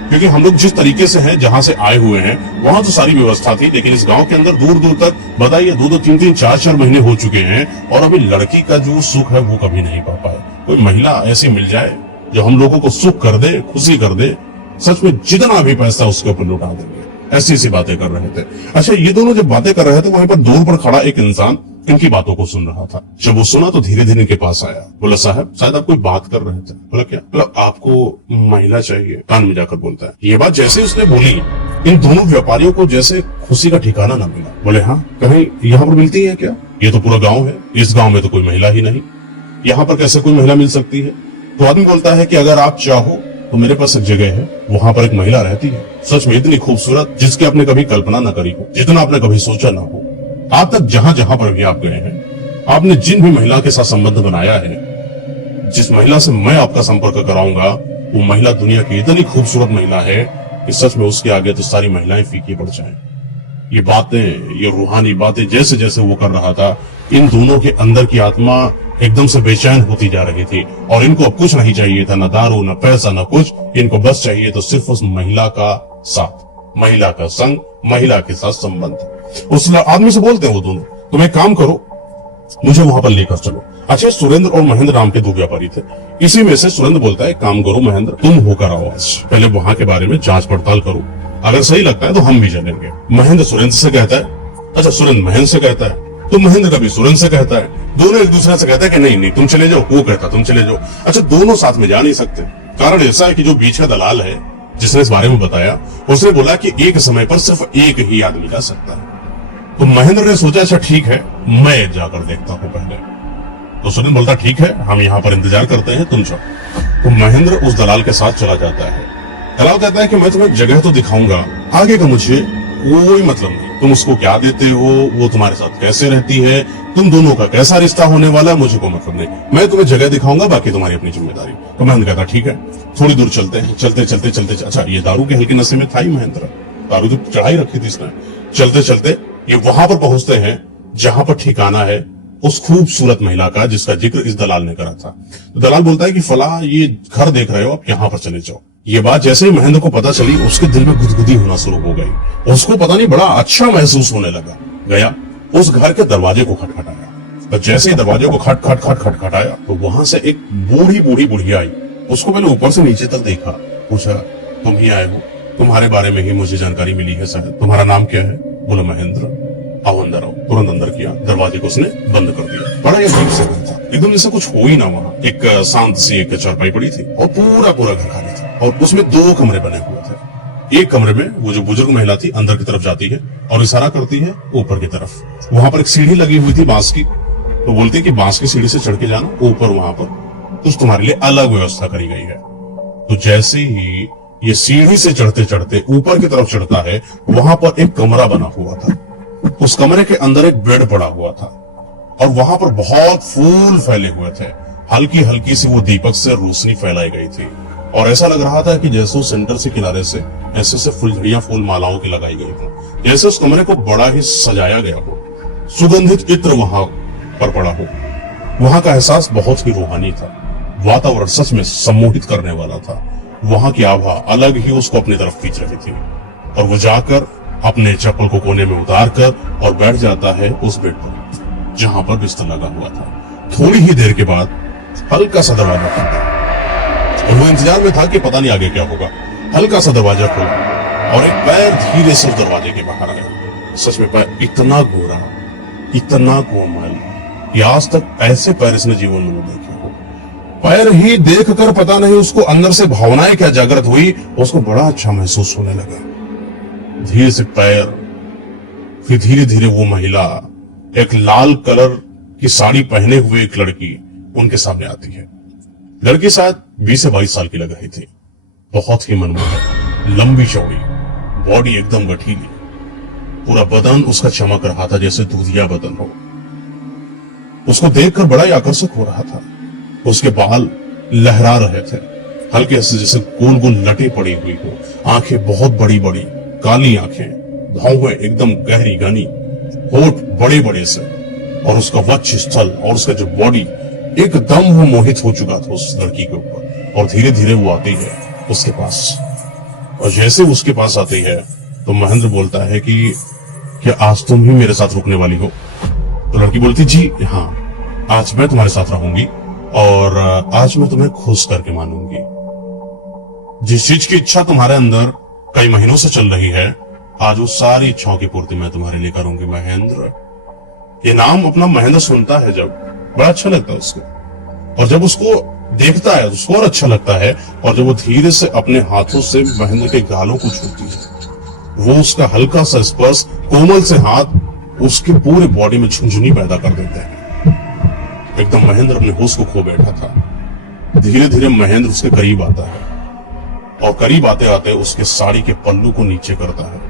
क्योंकि हम लोग जिस तरीके से हैं, जहां से आए हुए हैं, वहां तो सारी व्यवस्था थी, लेकिन इस गांव के अंदर दूर दूर तक बताइए 2-2, 3-3, 4-4 महीने हो चुके हैं और अभी लड़की का जो सुख है वो कभी नहीं पा पाए। कोई महिला ऐसी मिल जाए जो हम लोगों को सुख कर दे, खुशी कर दे, सच में जितना भी पैसा उसके ऊपर लुटा देंगे। ऐसी ऐसी बातें कर रहे थे। अच्छा, ये दोनों जब बातें कर रहे थे, वहीं पर दूर पर खड़ा एक इंसान इनकी बातों को सुन रहा था। जब वो सुना तो धीरे धीरे इनके पास आया, बोला साहब शायद आप कोई बात कर रहे थे। बोला क्या? बोला आपको महिला चाहिए। कान में जाकर बोलता है। ये बात जैसे उसने बोली, इन दोनों व्यापारियों को जैसे खुशी का ठिकाना न मिला। बोले हाँ, कहीं यहाँ पर मिलती है क्या? ये तो पूरा गाँव है, इस गाँव में तो कोई महिला ही नहीं, यहाँ पर कैसे कोई महिला मिल सकती है? तो आदमी बोलता है कि अगर आप चाहो तो मेरे पास एक जगह है, वहां पर एक महिला रहती है, सच में इतनी खूबसूरत, जिसकी आपने कभी कल्पना न करी हो, जितना आपने कभी सोचा ना हो। आज तक जहां जहां पर भी आप गए हैं, आपने जिन भी महिला के साथ संबंध बनाया है, जिस महिला से मैं आपका संपर्क कराऊंगा, वो महिला दुनिया की इतनी खूबसूरत महिला है कि सच में उसके आगे तो सारी महिलाएं फीकी पड़ जाएं। ये बातें, ये रूहानी बातें जैसे जैसे वो कर रहा था, इन दोनों के अंदर की आत्मा एकदम से बेचैन होती जा रही थी, और इनको अब कुछ नहीं चाहिए था, न दारू, न पैसा, न कुछ। इनको बस चाहिए तो सिर्फ उस महिला का साथ, महिला का संग, महिला के साथ संबंध। उस आदमी से बोलते हैं वो दोनों, तुम एक काम करो, मुझे वहां पर लेकर चलो। अच्छा, सुरेंद्र और महेंद्र नाम के दो व्यापारी थे। इसी में से सुरेंद्र बोलता है, काम करो महेंद्र, तुम होकर आओ, आज पहले वहां के बारे में जांच पड़ताल करो, अगर सही लगता है तो हम भी चलेंगे। महेंद्र सुरेंद्र से कहता है, अच्छा सुरेंद्र महेंद्र से कहता है, तो महेंद्र कभी सुरेंद्र से कहता है, दोनों एक दूसरे से कहता है कि नहीं नहीं तुम चले जाओ, वो कहता तुम चले जाओ। अच्छा, दोनों साथ में जा नहीं सकते। कारण ऐसा है कि जो बीच का दलाल है, जिसने इस बारे में बताया, उसने बोला कि एक समय पर सिर्फ एक ही आदमी जा सकता है। तो महेंद्र ने सोचा, अच्छा ठीक है, मैं जाकर देखता हूं पहले। तो सुरेंद्र बोलता ठीक है, हम यहाँ पर इंतजार करते हैं, तुम जाओ। तो महेंद्र उस दलाल के साथ चला जाता है। दलाल कहता है कि मैं तुम्हें जगह तो दिखाऊंगा, आगे का मुझे कोई मतलब नहीं, तुम उसको क्या देते हो, वो तुम्हारे साथ कैसे रहती है, तुम दोनों का कैसा रिश्ता होने वाला है, मुझे कोई मतलब नहीं, मैं तुम्हें जगह दिखाऊंगा, बाकी तुम्हारी अपनी जिम्मेदारी। तो महेंद्र कहता ठीक है, थोड़ी दूर चलते हैं। चलते चलते चलते, अच्छा ये दारू के हल्के नशे में था ही महेंद्र, दारू जो चढ़ाई रखी थी इसने। चलते चलते ये वहां पर पहुंचते हैं जहां पर ठिकाना है उस खूबसूरत महिला का, जिसका जिक्र इस दलाल ने करा था। तो दलाल बोलता है कि फला ये घर देख रहे हो, आप यहाँ पर चले जाओ। ये बात जैसे ही महेंद्र को पता चली, उसके दिल में गुदगुदी होना शुरू हो गई। उसको पता नहीं बड़ा अच्छा महसूस होने लगा। गया, उस घर के दरवाजे को खटखटाया, तो जैसे ही दरवाजे को खट खट खट खटखटाया तो वहां से एक बूढ़ी बूढ़ी बुढ़िया आई। उसको पहले ऊपर से नीचे तक देखा, पूछा तुम ही आए हो, तुम्हारे बारे में ही मुझे जानकारी मिली है शायद, तुम्हारा नाम क्या है? बोला महेंद्र। आओ अंदर आओ। तुरंत अंदर किया, दरवाजे को उसने बंद कर दिया। बड़ा ये अजीब सा घर था, एकदम जैसे कुछ हो ही ना वहां। एक शांत सी एक चारपाई पड़ी थी और पूरा पूरा घर खाली था, और उसमें 2 कमरे बने हुए थे। एक कमरे में वो जो बुजुर्ग महिला थी अंदर की तरफ जाती है और इशारा करती है ऊपर की तरफ। वहां पर एक सीढ़ी लगी हुई थी बांस की, तो बोलती है कि बांस की सीढ़ी से चढ़ के जाना, ऊपर वहां पर कुछ तुम्हारे लिए अलग व्यवस्था करी गई है। तो जैसे ही ये सीढ़ी से चढ़ते चढ़ते ऊपर की तरफ चढ़ता है, वहां पर एक कमरा बना हुआ था। उस कमरे के अंदर एक बेड पड़ा हुआ था और वहां पर बहुत फूल फैले हुए थे। हल्की हल्की सी वो दीपक से रोशनी फैलाई गई थी और ऐसा लग रहा था कि जैसे उस सेंटर से किनारे से ऐसे से फुलझड़ियां फूल मालाओं की लगाई गई थी, जैसे उस कमरे को बड़ा ही सजाया गया हो, सुगंधित इत्र वहां पर पड़ा हो। वहां का एहसास बहुत ही रूहानी था, वातावरण सच में सम्मोहित करने वाला था। वहां की आभा अलग ही उसको अपनी तरफ खींच रही थी और वो जाकर अपने चप्पल को कोने में उतार कर और बैठ जाता है उस बेड पर जहां पर बिस्तर लगा हुआ था। थोड़ी ही देर के बाद हल्का सा दरवाजा खुलता है और वो इंतजार में था कि पता नहीं आगे क्या होगा। हल्का सा दरवाजा खुला और एक पैर धीरे से दरवाजे के बाहर आया। सच में पैर इतना गोरा, इतना कोमल कि आज तक ऐसे पैर इसने जीवन में नहीं देखे हो। पैर ही देखकर पता नहीं उसको अंदर से भावनाएं क्या जागृत हुई, उसको बड़ा अच्छा महसूस होने लगा। धीरे से पैर, फिर धीरे धीरे वो महिला, एक लाल कलर की साड़ी पहने हुए एक लड़की उनके सामने आती है। लड़की शायद 20 से 22 साल की लग रही थी। बहुत ही मनमोहक, लंबी चौड़ी, बॉडी एकदम गठीली, पूरा बदन उसका चमक रहा था जैसे दूधिया बदन हो। उसको देखकर बड़ा ही आकर्षक हो रहा था। उसके बाल लहरा रहे थे, हल्के से जैसे गोल गोल लटे पड़ी हुई हो। आंखें बहुत बड़ी बड़ी, काली आंखें, भौहें एकदम गहरी घनी, होठ बड़े बड़े से, और उसका वक्ष स्थल और उसका जो बॉडी, एकदम वो मोहित हो चुका था उस लड़की के ऊपर। और धीरे धीरे वो आती है उसके पास, और जैसे उसके पास आती है तो महेंद्र बोलता है कि क्या आज तुम ही मेरे साथ रुकने वाली हो? तो लड़की बोलती, जी हाँ, आज मैं तुम्हारे साथ रहूंगी और आज मैं तुम्हें खुश करके मानूंगी। जिस चीज की इच्छा तुम्हारे अंदर कई महीनों से चल रही है, आज वो सारी इच्छाओं की पूर्ति मैं तुम्हारे लिए करूंगी महेंद्र। ये नाम अपना महेंद्र सुनता है जब, बड़ा अच्छा लगता है उसको, और जब उसको देखता है तो उसको और अच्छा लगता है। और जब वो धीरे से अपने हाथों से महेंद्र के गालों को छूती है, वो उसका हल्का सा स्पर्श, कोमल से हाथ उसके पूरे बॉडी में झुंझुनी पैदा कर देते हैं। एकदम महेंद्र अपने होश को खो बैठा था। धीरे धीरे महेंद्र उसके करीब आता है और करीब आते आते उसके साड़ी के पल्लू को नीचे करता है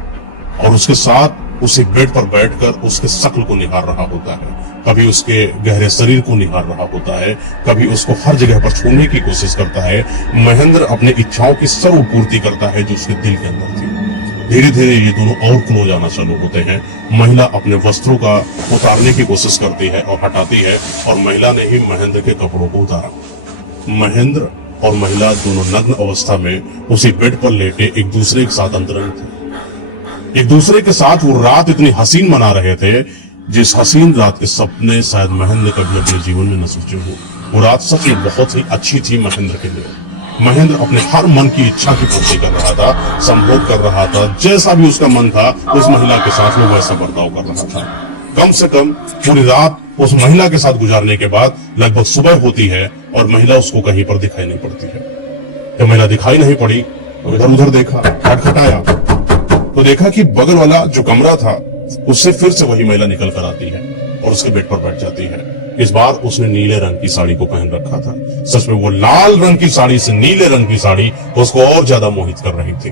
और उसके साथ उसी बेड पर बैठकर उसके शक्ल को निहार रहा होता है। कभी उसके गहरे शरीर को निहार रहा होता है, कभी उसको हर जगह पर छूने की कोशिश करता है। महेंद्र अपने इच्छाओं की सर्व पूर्ति करता है जो उसके दिल के अंदर थी। धीरे धीरे ये दोनों और क्लोज आना चालू होते हैं। महिला अपने वस्त्रों का उतारने की कोशिश करती है और हटाती है, और महिला ने ही महेंद्र के कपड़ों को उतारा। महेंद्र और महिला दोनों नग्न अवस्था में उसी बेड पर लेटे एक दूसरे के साथ अंतरंग थे। एक दूसरे के साथ वो रात इतनी हसीन मना रहे थे, जिस हसीन रात के सपने शायद महेंद्र कभी अपने जीवन में न सोचे हो। वो रात सच में बहुत ही अच्छी थी महेंद्र के लिए। महेंद्र अपने हर मन की इच्छा की पूर्ति कर रहा था, संभोग कर रहा था। जैसा भी उसका मन था उस महिला के साथ वो वैसा बर्ताव कर रहा था। कम से कम पूरी रात उस महिला के साथ गुजारने के बाद लगभग सुबह होती है और महिला उसको कहीं पर दिखाई नहीं पड़ती है। जब महिला दिखाई नहीं पड़ी तो इधर उधर देखा, खटखटाया तो देखा कि बगल वाला जो कमरा था उससे फिर से वही महिला निकल कर आती है और उसके बेड पर बैठ जाती है। इस बार उसने नीले रंग की साड़ी को पहन रखा था। सच में वो लाल रंग की साड़ी से नीले रंग की साड़ी उसको और ज्यादा मोहित कर रही थी।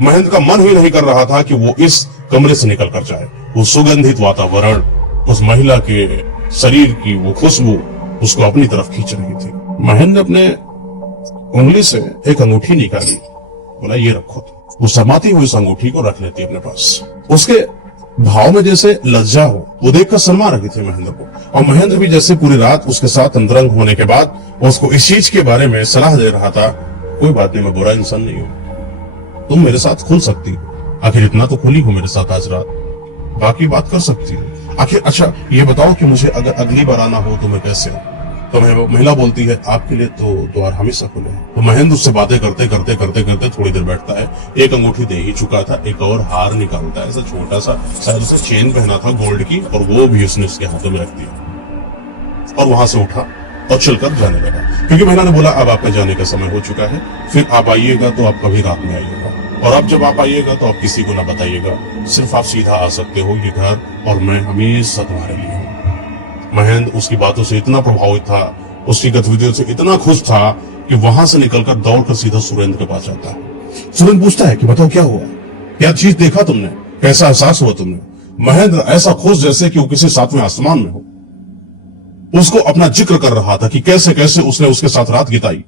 महेंद्र का मन ही नहीं कर रहा था कि वो इस कमरे से निकल कर जाए। वो सुगंधित वातावरण, उस महिला के शरीर की वो खुशबू उसको अपनी तरफ खींच रही थी। महेंद्र अपने उंगली से एक अंगूठी निकाली, बोला ये रखो। वो समाती हुई उस अंगूठी को रख लेती अपने पास। उसके भाव में जैसे लज्जा हो, वो देखकर शर्मा रही थी महेंद्र को। और महेंद्र भी जैसे पूरी रात उसके साथ अंतरंग होने के बाद उसको इस चीज के बारे में सलाह दे रहा था, कोई बात नहीं, मैं बुरा इंसान नहीं हूं, तुम मेरे साथ खुल सकती हो, आखिर इतना तो खुली हो मेरे साथ आज रात, बाकी बात कर सकती हो। आखिर अच्छा ये बताओ कि मुझे अगर अगली बार आना हो तो मैं कैसे आऊं? तो महिला बोलती है, आपके लिए तो द्वार हमेशा खुले हैं। तो महेंद्र उससे बातें करते करते करते करते थोड़ी देर बैठता है। एक अंगूठी दे ही चुका था, एक और हार निकालता है, ऐसा छोटा सा, शायद उसे चेन पहना था गोल्ड की, और वो भी उसने उसके हाथों में रख दिया और वहां से उठा और चलकर जाने लगा। क्योंकि महिला ने बोला अब आपका जाने का समय हो चुका है, फिर आप आइएगा तो आप कभी रात में आइएगा, और अब जब आप आइएगा तो आप किसी को ना बताइएगा, सिर्फ आप सीधा आ सकते हो ये घर, और मैं हमेशा तुम्हारे लिए हूँ। महेंद्र उसकी बातों से इतना प्रभावित था, उसकी गतिविधियों से इतना खुश था कि वहां से निकलकर दौड़कर सीधा सुरेंद्र के पास जाता है। सुरेंद्र पूछता है कि बताओ क्या हुआ, क्या चीज देखा तुमने, कैसा एहसास हुआ तुमने? महेंद्र ऐसा खुश जैसे कि वो किसी सातवें आसमान में हो। उसको अपना जिक्र कर रहा था कि कैसे कैसे उसने उसके साथ रात बिताई,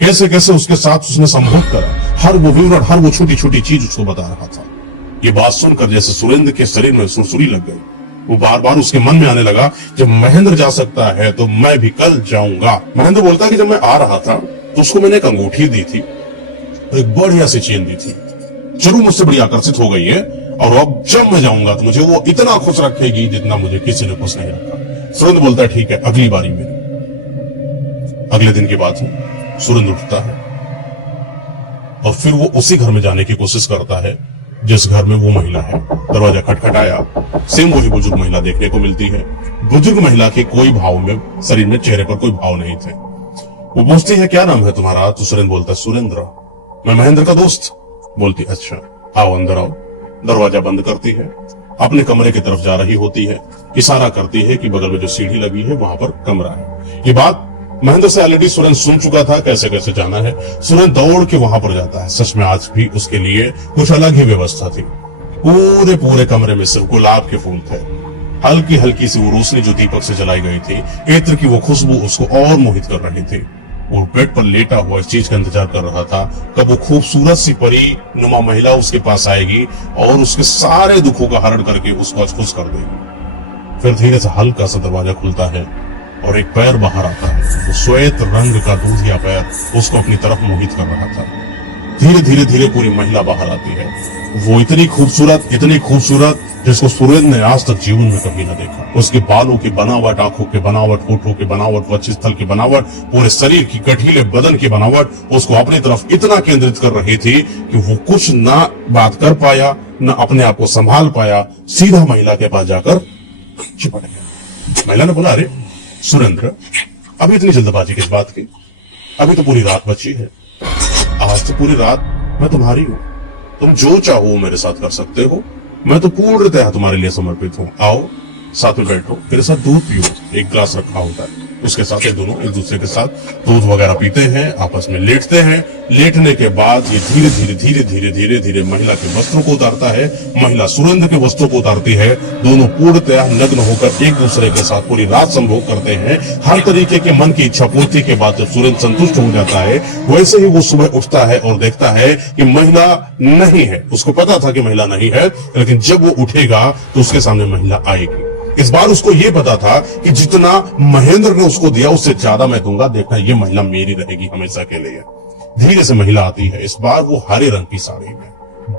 कैसे कैसे उसके साथ उसने संभोग करा, हर वो विवरण, हर वो छोटी छोटी चीज उसको बता रहा था। ये बात सुनकर जैसे सुरेंद्र के शरीर में सुरसुरी लग गई। वो बार बार उसके मन में आने लगा, जब महेंद्र जा सकता है तो मैं भी कल जाऊंगा। महेंद्र बोलता कि जब मैं आ रहा था तो उसको मैंने एक अंगूठी दी थी, तो एक बढ़िया सी चेन दी थी, जरूर मुझसे बड़ी आकर्षित हो गई है और अब जब मैं जाऊंगा तो मुझे वो इतना खुश रखेगी जितना मुझे किसी ने खुश नहीं रखा। सुरेंद्र बोलता है ठीक है, अगली बारी मेरी। अगले दिन की बात है, सुरेंद्र उठता है और फिर वो उसी घर में जाने की कोशिश करता है जिस घर में वो महिला है। दरवाजा खटखटाया, सेम वही बुजुर्ग महिला देखने को मिलती है। बुजुर्ग महिला के कोई भाव में, शरीर में, चेहरे पर कोई भाव नहीं थे। वो पूछती है क्या नाम है तुम्हारा? तो सुरेंद्र बोलता है सुरेंद्र, मैं महेंद्र का दोस्त। बोलती अच्छा आओ अंदर आओ। दरवाजा बंद करती है, अपने कमरे की तरफ जा रही होती है, इशारा करती है कि बगल में जो सीढ़ी लगी है वहां पर कमरा है। ये बात महेंद्र से ऑलरेडी सुरेंद्र सुन चुका था, कैसे कैसे जाना है। सुरेंद्र दौड़ के वहां पर जाता है। सच में आज भी उसके लिए कुछ अलग ही व्यवस्था थी। पूरे पूरे कमरे में सिर्फ गुलाब के फूल थे। हल्की हल्की सी वो रोशनी जो दीपक से जलाई गई थी, इत्र की वो खुशबू उसको और मोहित कर रही थी। वो बेड पर लेटा हुआ इस चीज का इंतजार कर रहा था कब वो खूबसूरत सी परी नुमा महिला उसके पास आएगी और उसके सारे दुखों का हरण करके उसको आज खुश कर देगी। फिर धीरे से हल्का सा दरवाजा खुलता है और एक पैर बाहर आता है। वो श्वेत रंग का दूधिया पैर उसको अपनी तरफ मोहित कर रहा था। धीरे धीरे धीरे पूरी महिला बाहर आती है। वो इतनी खूबसूरत जिसको सुरेंद्र ने आज तक जीवन में कभी न देखा। उसके बालों की बनावट, आंखों की बनावट, होठों की बनावट, वक्षस्थल की बनावट, पूरे शरीर की गठीले बदन की बनावट उसको अपनी तरफ इतना केंद्रित कर रही थी कि वो कुछ ना बात कर पाया, न अपने आप को संभाल पाया। सीधा महिला के पास जाकर चिपट गया। महिला ने बोला अरे सुरेंद्र, अभी इतनी जल्दबाजी किस बात की? अभी तो पूरी रात बची है। आज तो पूरी रात मैं तुम्हारी हूं। तुम जो चाहो मेरे साथ कर सकते हो। मैं तो पूर्णतः तुम्हारे लिए समर्पित हूं। आओ साथ में बैठो, मेरे साथ दूध पियो। एक ग्लास रखा होता है, उसके साथ ये दोनों एक दूसरे के साथ दूध वगैरह पीते हैं, आपस में लेटते हैं। लेटने के बाद ये धीरे धीरे धीरे धीरे धीरे धीरे महिला के वस्त्रों को उतारता है, महिला सुरेंद्र के वस्त्रों को उतारती है। दोनों पूर्णतः नग्न होकर एक दूसरे के साथ पूरी रात संभोग करते हैं। हर तरीके के मन की इच्छा पूर्ति के बाद जब सुरेंद्र संतुष्ट हो जाता है, वैसे ही वो सुबह उठता है और देखता है कि महिला नहीं है। उसको पता था कि महिला नहीं है, लेकिन जब वो उठेगा तो उसके सामने महिला आएगी। इस बार उसको ये पता था कि जितना महेंद्र ने उसको दिया उससे ज्यादा मैं दूंगा। देखना ये महिला मेरी रहेगी हमेशा के लिए। धीरे से महिला आती है। इस बार वो हरे रंग की साड़ी में,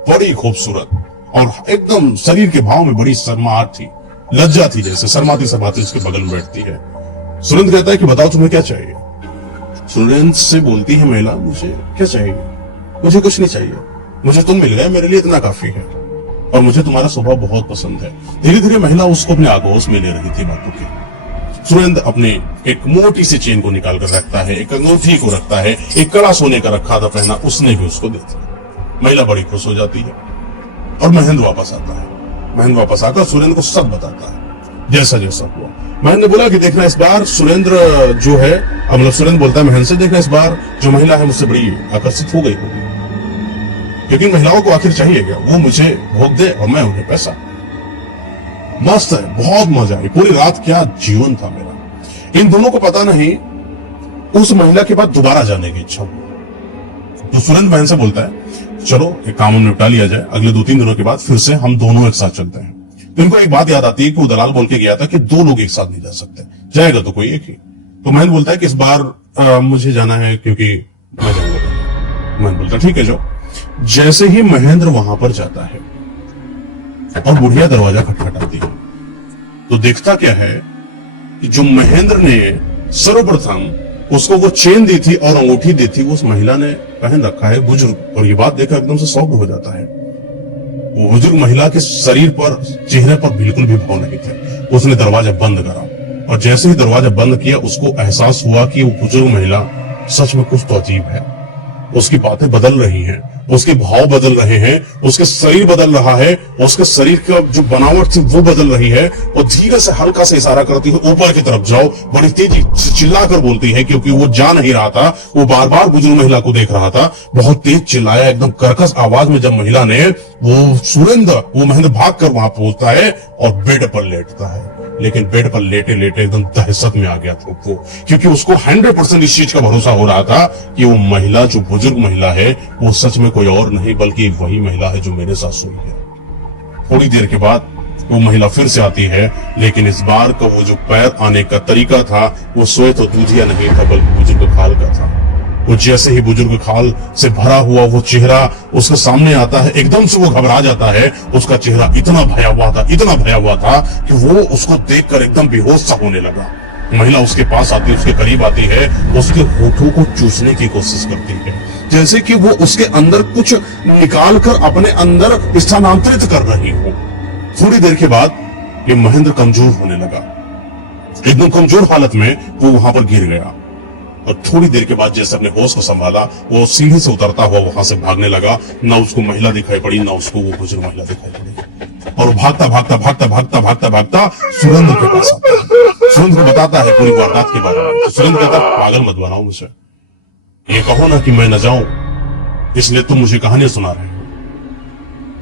बड़ी खूबसूरत और एकदम शरीर के भाव में बड़ी शर्माहट थी, लज्जा थी, जैसे शर्माती शर्माती उसके बगल में बैठती है। सुरेंद्र कहता है कि बताओ तुम्हें क्या चाहिए? सुरेंद्र से बोलती है महिला, मुझे क्या चाहिए? मुझे कुछ नहीं चाहिए, मुझे तुम मिल गए, मेरे लिए इतना काफी है और मुझे तुम्हारा स्वभाव बहुत पसंद है। धीरे धीरे महिला उसको अपने आगोश में ले रही थी बातों के। सुरेंद्र अपने एक मोटी सी चेन को निकाल कर रखता है, एक अंगूठी को रखता है, एक कड़ा सोने का रखा था पहना, उसने भी उसको दे दिया। महिला बड़ी खुश हो जाती है और महेंद्र वापस आता है। महेंद्र वापस आकर सुरेंद्र को सब बताता है जैसा जैसा हुआ। महेंद्र ने बोला कि देखना इस बार सुरेंद्र जो है, मतलब सुरेंद्र बोलता है महेंद्र से, देखना इस बार जो महिला है मुझसे बड़ी आकर्षित हो गई होगी। लेकिन महिलाओं को आखिर चाहिए क्या? वो मुझे भोग दे और मैं उन्हें पैसा। मस्त है, बहुत मजा आई। पूरी रात क्या जीवन था मेरा। इन दोनों को पता नहीं उस महिला के बाद दोबारा जाने की इच्छा हुई। तो सुरेंद्र बहन से बोलता है चलो एक काम निपटा लिया जाए, अगले 2-3 दिनों के बाद फिर से हम दोनों एक साथ चलते हैं। तो इनको एक बात याद आती है कि वो दलाल बोल के गया था कि 2 लोग एक साथ नहीं जा सकते, जाएगा तो कोई एक ही। तो महेंद्र बोलता है कि इस बार मुझे जाना है क्योंकि मैं जाऊंगा। महेंद्र बोलता ठीक है जाओ। जैसे ही महेंद्र वहां पर जाता है और बुढ़िया दरवाजा खटखटाती है, तो देखता क्या है कि जो महेंद्र ने सर्वप्रथम उसको वो चेन दी थी और अंगूठी दी थी, वो उस महिला ने पहन रखा है, बुजुर्ग। और ये बात देखकर एकदम से शॉक्ड हो जाता है। वो बुजुर्ग महिला के शरीर पर, चेहरे पर बिल्कुल भी भाव नहीं थे। उसने दरवाजा बंद करा और जैसे ही दरवाजा बंद किया उसको एहसास हुआ कि वो बुजुर्ग महिला सच में कुछ तो अजीब है। उसकी बातें बदल रही हैं, उसके भाव बदल रहे हैं, उसके शरीर बदल रहा है, उसके शरीर का जो बनावट थी वो बदल रही है। और धीरे से हल्का से इशारा करती है ऊपर की तरफ जाओ। बड़ी तेजी चिल्लाकर बोलती है क्योंकि वो जा नहीं रहा था, वो बार बार बुजुर्ग महिला को देख रहा था। बहुत तेज चिल्लाया एकदम कर्कश आवाज में जब महिला ने, वो महेंद्र भाग कर वहां पहुंचता है और बेड पर लेटता है। लेकिन बेड पर लेटे लेटे एकदम दहशत में आ गया था वो, क्योंकि उसको 100% इस चीज का भरोसा हो रहा था कि वो महिला, जो बुजुर्ग महिला है, वो सच में कोई और नहीं बल्कि वही महिला है जो मेरे साथ सोई है। थोड़ी देर के बाद वो महिला फिर से आती है, लेकिन इस बार का वो जो पैर आने का तरीका था वो श्वेत और दूधिया नहीं था बल्कि बुजुर्ग खाल का था। वो जैसे ही बुजुर्ग खाल से भरा हुआ वो चेहरा उसके सामने आता है, एकदम से वो घबरा जाता है। उसका चेहरा इतना भया हुआ था कि वो उसको देखकर एकदम बेहोश सा होने लगा। महिला उसके पास आती है, उसके करीब आती है, उसके होठों को चूसने की कोशिश करती है, जैसे कि वो उसके अंदर कुछ निकाल कर अपने अंदर स्थानांतरित कर रही हो। थोड़ी देर के बाद ये महेंद्र कमजोर होने लगा। एकदम कमजोर हालत में वो वहां पर गिर गया और थोड़ी देर के बाद जैसे अपने होश को संभाला, वो सीढ़ी से उतरता हुआ वहां से भागने लगा। ना उसको महिला दिखाई पड़ी, ना उसको वो बुजुर्ग महिला दिखाई पड़ी, और भागता सुरेंद्र के पास आता है। सुरेंद्र को बताता है पूरी वारदात के बारे में। तो सुरेंद्र कहता है, पागल मत बनाओ मुझे, ये कहो ना कि मैं न जाऊं, इसलिए तुम मुझे कहानियां सुना रहे हो।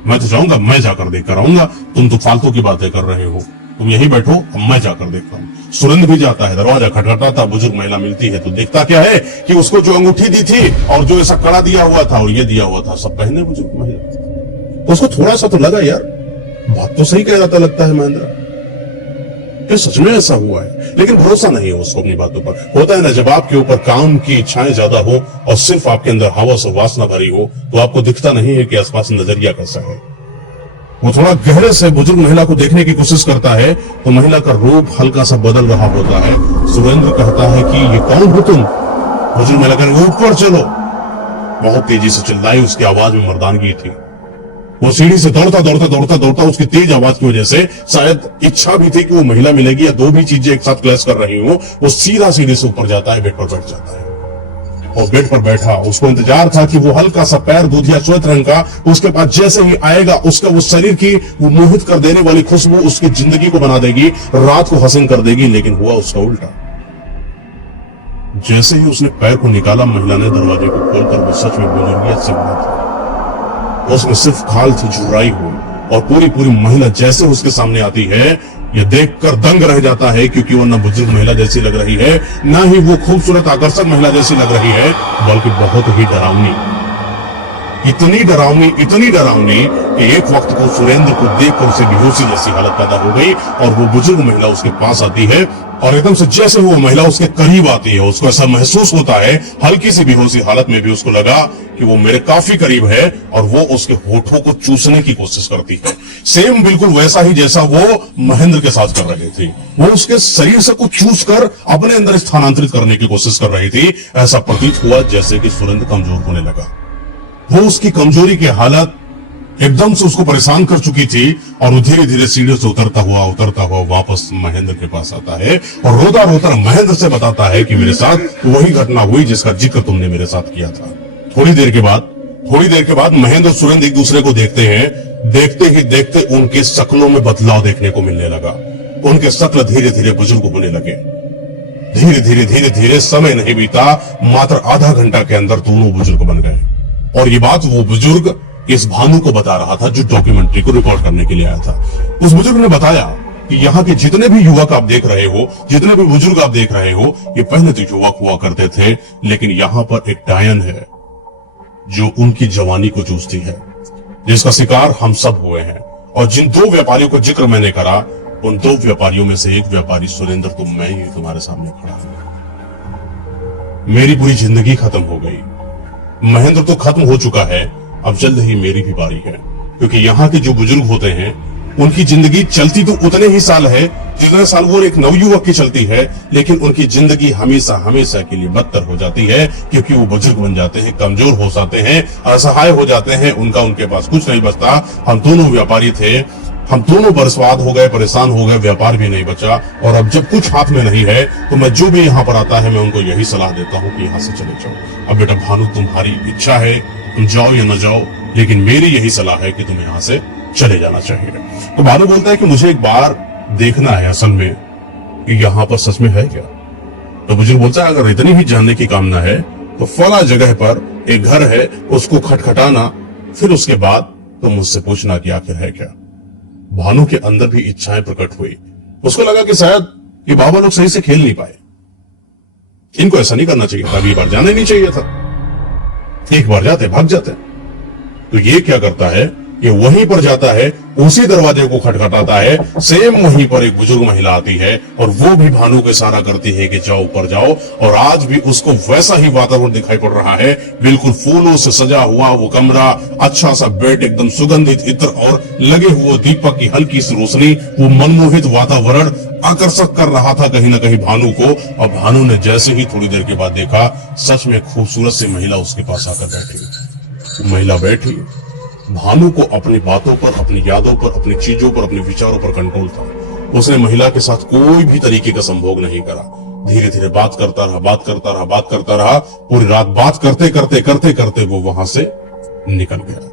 मैं तो जाऊंगा, मैं जाकर देख कर आऊंगा, तुम तो फालतू की बातें कर रहे हो, तुम यहीं बैठो, मैं जाकर देखता हूँ। सुरेंद्र भी जाता है, दरवाजा खटखटाता, बुजुर्ग महिला मिलती है तो देखता क्या है कि उसको जो अंगूठी दी थी और जो ऐसा कड़ा दिया हुआ था और ये दिया हुआ था, सब पहने बुजुर्ग महिला। उसको थोड़ा सा तो लगा, यार बात तो सही कह रहा था लगता है महेंद्र, कि सच में ऐसा हुआ है। लेकिन भरोसा नहीं है उसको अपनी बातों पर। होता है ना, जब आपके ऊपर काम की इच्छाएं ज्यादा हो और सिर्फ आपके अंदर हवस और वासना भरी हो, तो आपको दिखता नहीं है कि आसपास नजरिया कैसा है। वो थोड़ा गहरे से बुजुर्ग महिला को देखने की कोशिश करता है तो महिला का रूप हल्का सा बदल रहा होता है। सुरेंद्र कहता है कि ये कौन हो तुम? बुजुर्ग महिला कहने, ऊपर चलो। बहुत तेजी से चिल्लाई, उसकी आवाज में मर्दानगी थी। वो सीढ़ी से दौड़ता उसकी तेज आवाज की वजह से, शायद इच्छा भी थी कि वो महिला मिलेगी या दो भी चीजें एक साथ क्लैश कर रही हो, वो सीधा सीढ़ी से ऊपर जाता है, बेड पर बैठ जाता है। और बेड पर बैठा, उसको इंतजार था कि वो हल्का सा पैर दूधिया श्वेत रंग का उसके पास जैसे ही आएगा, उसका वो शरीर की वो मोहित कर देने वाली खुशबू उसकी जिंदगी को बना देगी, रात को हसीन कर देगी। लेकिन हुआ उसका उल्टा। जैसे ही उसने पैर को निकाला, महिला ने दरवाजे को खोलकर, वो सच में बुजुर्गियत से बना था। उसमें सिर्फ खाल थी झुर्राई हुई, और पूरी महिला जैसे उसके सामने आती है, ये देखकर दंग रह जाता है, क्योंकि वो न बुजुर्ग महिला जैसी लग रही है, ना ही वो खूबसूरत आकर्षक महिला जैसी लग रही है, बल्कि बहुत ही डरावनी। इतनी डरावनी कि एक वक्त को सुरेंद्र को देखकर उसे बेहोशी जैसी हालत पैदा हो गई, और वो बुजुर्ग महिला उसके पास आती है, और एकदम से जैसे वो महिला उसके करीब आती है, उसको ऐसा महसूस होता है, हल्की सी बेहोशी हालत में भी उसको लगा कि वो मेरे काफी करीब है, और वो उसके होठों को चूसने की कोशिश करती है। सेम बिल्कुल वैसा ही जैसा वो महेंद्र के साथ कर रही थी। वो उसके शरीर से कुछ चूस कर अपने अंदर स्थानांतरित करने की कोशिश कर रही थी। ऐसा प्रतीत हुआ जैसे कि सुरेंद्र कमजोर होने लगा। वो उसकी कमजोरी की हालत एकदम से उसको परेशान कर चुकी थी, और वो धीरे धीरे सीढ़ी से उतरता हुआ वापस महेंद्र के पास आता है, और रोता महेंद्र से बताता है कि मेरे साथ वही घटना हुई जिसका जिक्र तुमने मेरे साथ किया था। थोड़ी देर के बाद महेंद्र और सुरेंद्र एक दूसरे को देखते हैं। देखते ही देखते उनके शक्लों में बदलाव देखने को मिलने लगा। उनके शक्ल धीरे धीरे बुजुर्ग होने लगे। धीरे धीरे समय नहीं बीता, मात्र आधा घंटा के अंदर दोनों बुजुर्ग बन गए। और ये बात वो बुजुर्ग इस भानु को बता रहा था जो डॉक्यूमेंट्री को रिकॉर्ड करने के लिए आया था। उस बुजुर्ग ने बताया कि यहाँ के जितने भी युवक आप देख रहे हो, जितने भी बुजुर्ग आप देख रहे हो, ये पहले तो युवक हुआ करते थे, लेकिन यहाँ पर एक डायन है जो उनकी जवानी को चूसती है, जिसका शिकार हम सब हुए हैं। और जिन दो व्यापारियों को जिक्र मैंने करा, उन दो व्यापारियों में से एक व्यापारी सुरेंद्र, तो मैं ही तुम्हारे सामने खड़ा हूं। मेरी पूरी जिंदगी खत्म हो गई। महेंद्र तो खत्म हो चुका है, अब जल्द ही मेरी भी बारी है, क्योंकि यहाँ के जो बुजुर्ग होते हैं उनकी जिंदगी चलती तो उतने ही साल है जितने साल वो एक नवयुवक की चलती है, लेकिन उनकी जिंदगी हमेशा के लिए बदतर हो जाती है, क्योंकि वो बुजुर्ग बन जाते हैं, कमजोर हो जाते हैं, असहाय हो जाते हैं, उनके पास कुछ नहीं बचता। हम दोनों व्यापारी थे, हम दोनों बर्बाद हो गए, परेशान हो गए, व्यापार भी नहीं बचा, और अब जब कुछ हाथ में नहीं है तो मैं जो भी यहाँ पर आता है मैं उनको यही सलाह देता हूँ कि यहाँ से चले जाओ। अब बेटा भानु, तुम्हारी इच्छा है, तुम जाओ या न जाओ, लेकिन मेरी यही सलाह है कि तुम्हें यहाँ से चले जाना चाहिए। तो भानु बोलता है कि मुझे एक बार देखना है असल में कि यहाँ पर सच में है क्या। तो बुजुर्ग बोलता है, अगर इतनी ही जानने की कामना है तो फला जगह पर एक घर है, उसको खटखटाना, फिर उसके बाद तो मुझसे पूछना कि आखिर है क्या। भानु के अंदर भी इच्छाएं प्रकट हुई। उसको लगा कि शायद ये बाबा लोग सही से खेल नहीं पाए, इनको ऐसा नहीं करना चाहिए था, अगली बार जाना ही नहीं चाहिए था, एक बार जाते भाग जाते। तो ये क्या करता है ये वहीं पर जाता है, उसी दरवाजे को खटखटाता है, सेम वहीं पर एक बुजुर्ग महिला आती है और वो भी भानु को इशारा करती है कि जाओ ऊपर जाओ। और आज भी उसको वैसा ही वातावरण दिखाई पड़ रहा है, बिल्कुल फूलों से सजा हुआ वो कमरा, अच्छा सा बेड, एकदम सुगंधित इत्र और लगे हुए दीपक की हल्की सी रोशनी, वो मनमोहित वातावरण आकर्षक कर रहा था कहीं ना कहीं भानु को। और भानु ने जैसे ही थोड़ी देर के बाद देखा, सच में खूबसूरत सी महिला उसके पास आकर बैठी। महिला बैठी, भानु को अपनी बातों पर, अपनी यादों पर, अपनी चीजों पर, अपने विचारों पर कंट्रोल था। उसने महिला के साथ कोई भी तरीके का संभोग नहीं करा। धीरे धीरे बात करता रहा, बात करता रहा, बात करता रहा। पूरी रात बात करते करते करते करते वो वहां से निकल गया।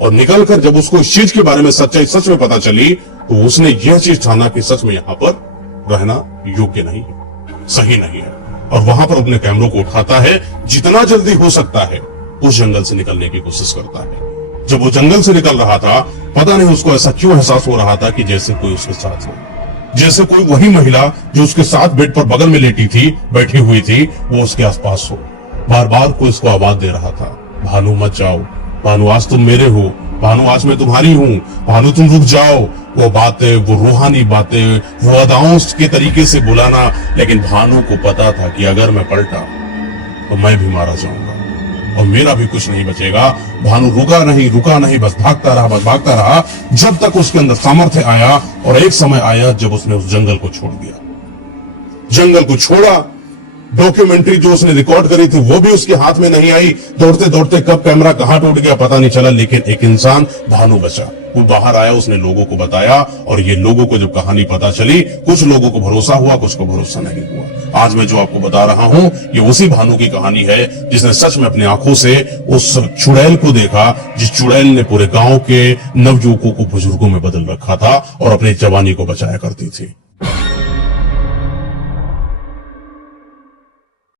और निकलकर जब उसको इस चीज के बारे में सच्चाई सच में पता चली, तो उसने यह चीज ठाना कि सच में यहां पर रहना योग्य नहीं है, सही नहीं है। और वहां पर अपने कैमरों को उठाता है, जितना जल्दी हो सकता है उस जंगल से निकलने की कोशिश करता है। जब वो जंगल से निकल रहा था, पता नहीं उसको ऐसा क्यों एहसास हो रहा था कि जैसे कोई उसके साथ हो, जैसे कोई वही महिला जो उसके साथ बेड पर बगल में लेटी थी, बैठी हुई थी, वो उसके आसपास हो। बार बार कोई उसको आवाज दे रहा था, भानु मत जाओ, भानु आज तुम मेरे हो, भानु आज मैं तुम्हारी हूं, भानु तुम रुक जाओ। वो बातें, वो रूहानी बातें, वो अदाओं के तरीके से बुलाना। लेकिन भानु को पता था कि अगर मैं पलटा तो मैं भी मारा जाऊंगा और मेरा भी कुछ नहीं बचेगा। भानु रुका नहीं, बस भागता रहा, जब तक उसके अंदर सामर्थ्य आया। और एक समय आया जब उसने उस जंगल को छोड़ दिया, जंगल को छोड़ा। डॉक्यूमेंट्री जो उसने रिकॉर्ड करी थी वो भी उसके हाथ में नहीं आई। दौड़ते दौड़ते कब कैमरा कहां टूट गया पता नहीं चला, लेकिन एक इंसान भानु बचा। वो बाहर आया, उसने लोगों को बताया, और ये लोगों को जब कहानी पता चली, कुछ लोगों को भरोसा हुआ, कुछ को भरोसा नहीं हुआ। आज मैं जो आपको बता रहा हूं, ये उसी भानु की कहानी है जिसने सच में अपनी आंखों से उस चुड़ैल को देखा, जिस चुड़ैल ने पूरे गांव के नवयुवकों को बुजुर्गों में बदल रखा था और अपनी जवानी को बचाया करती थी।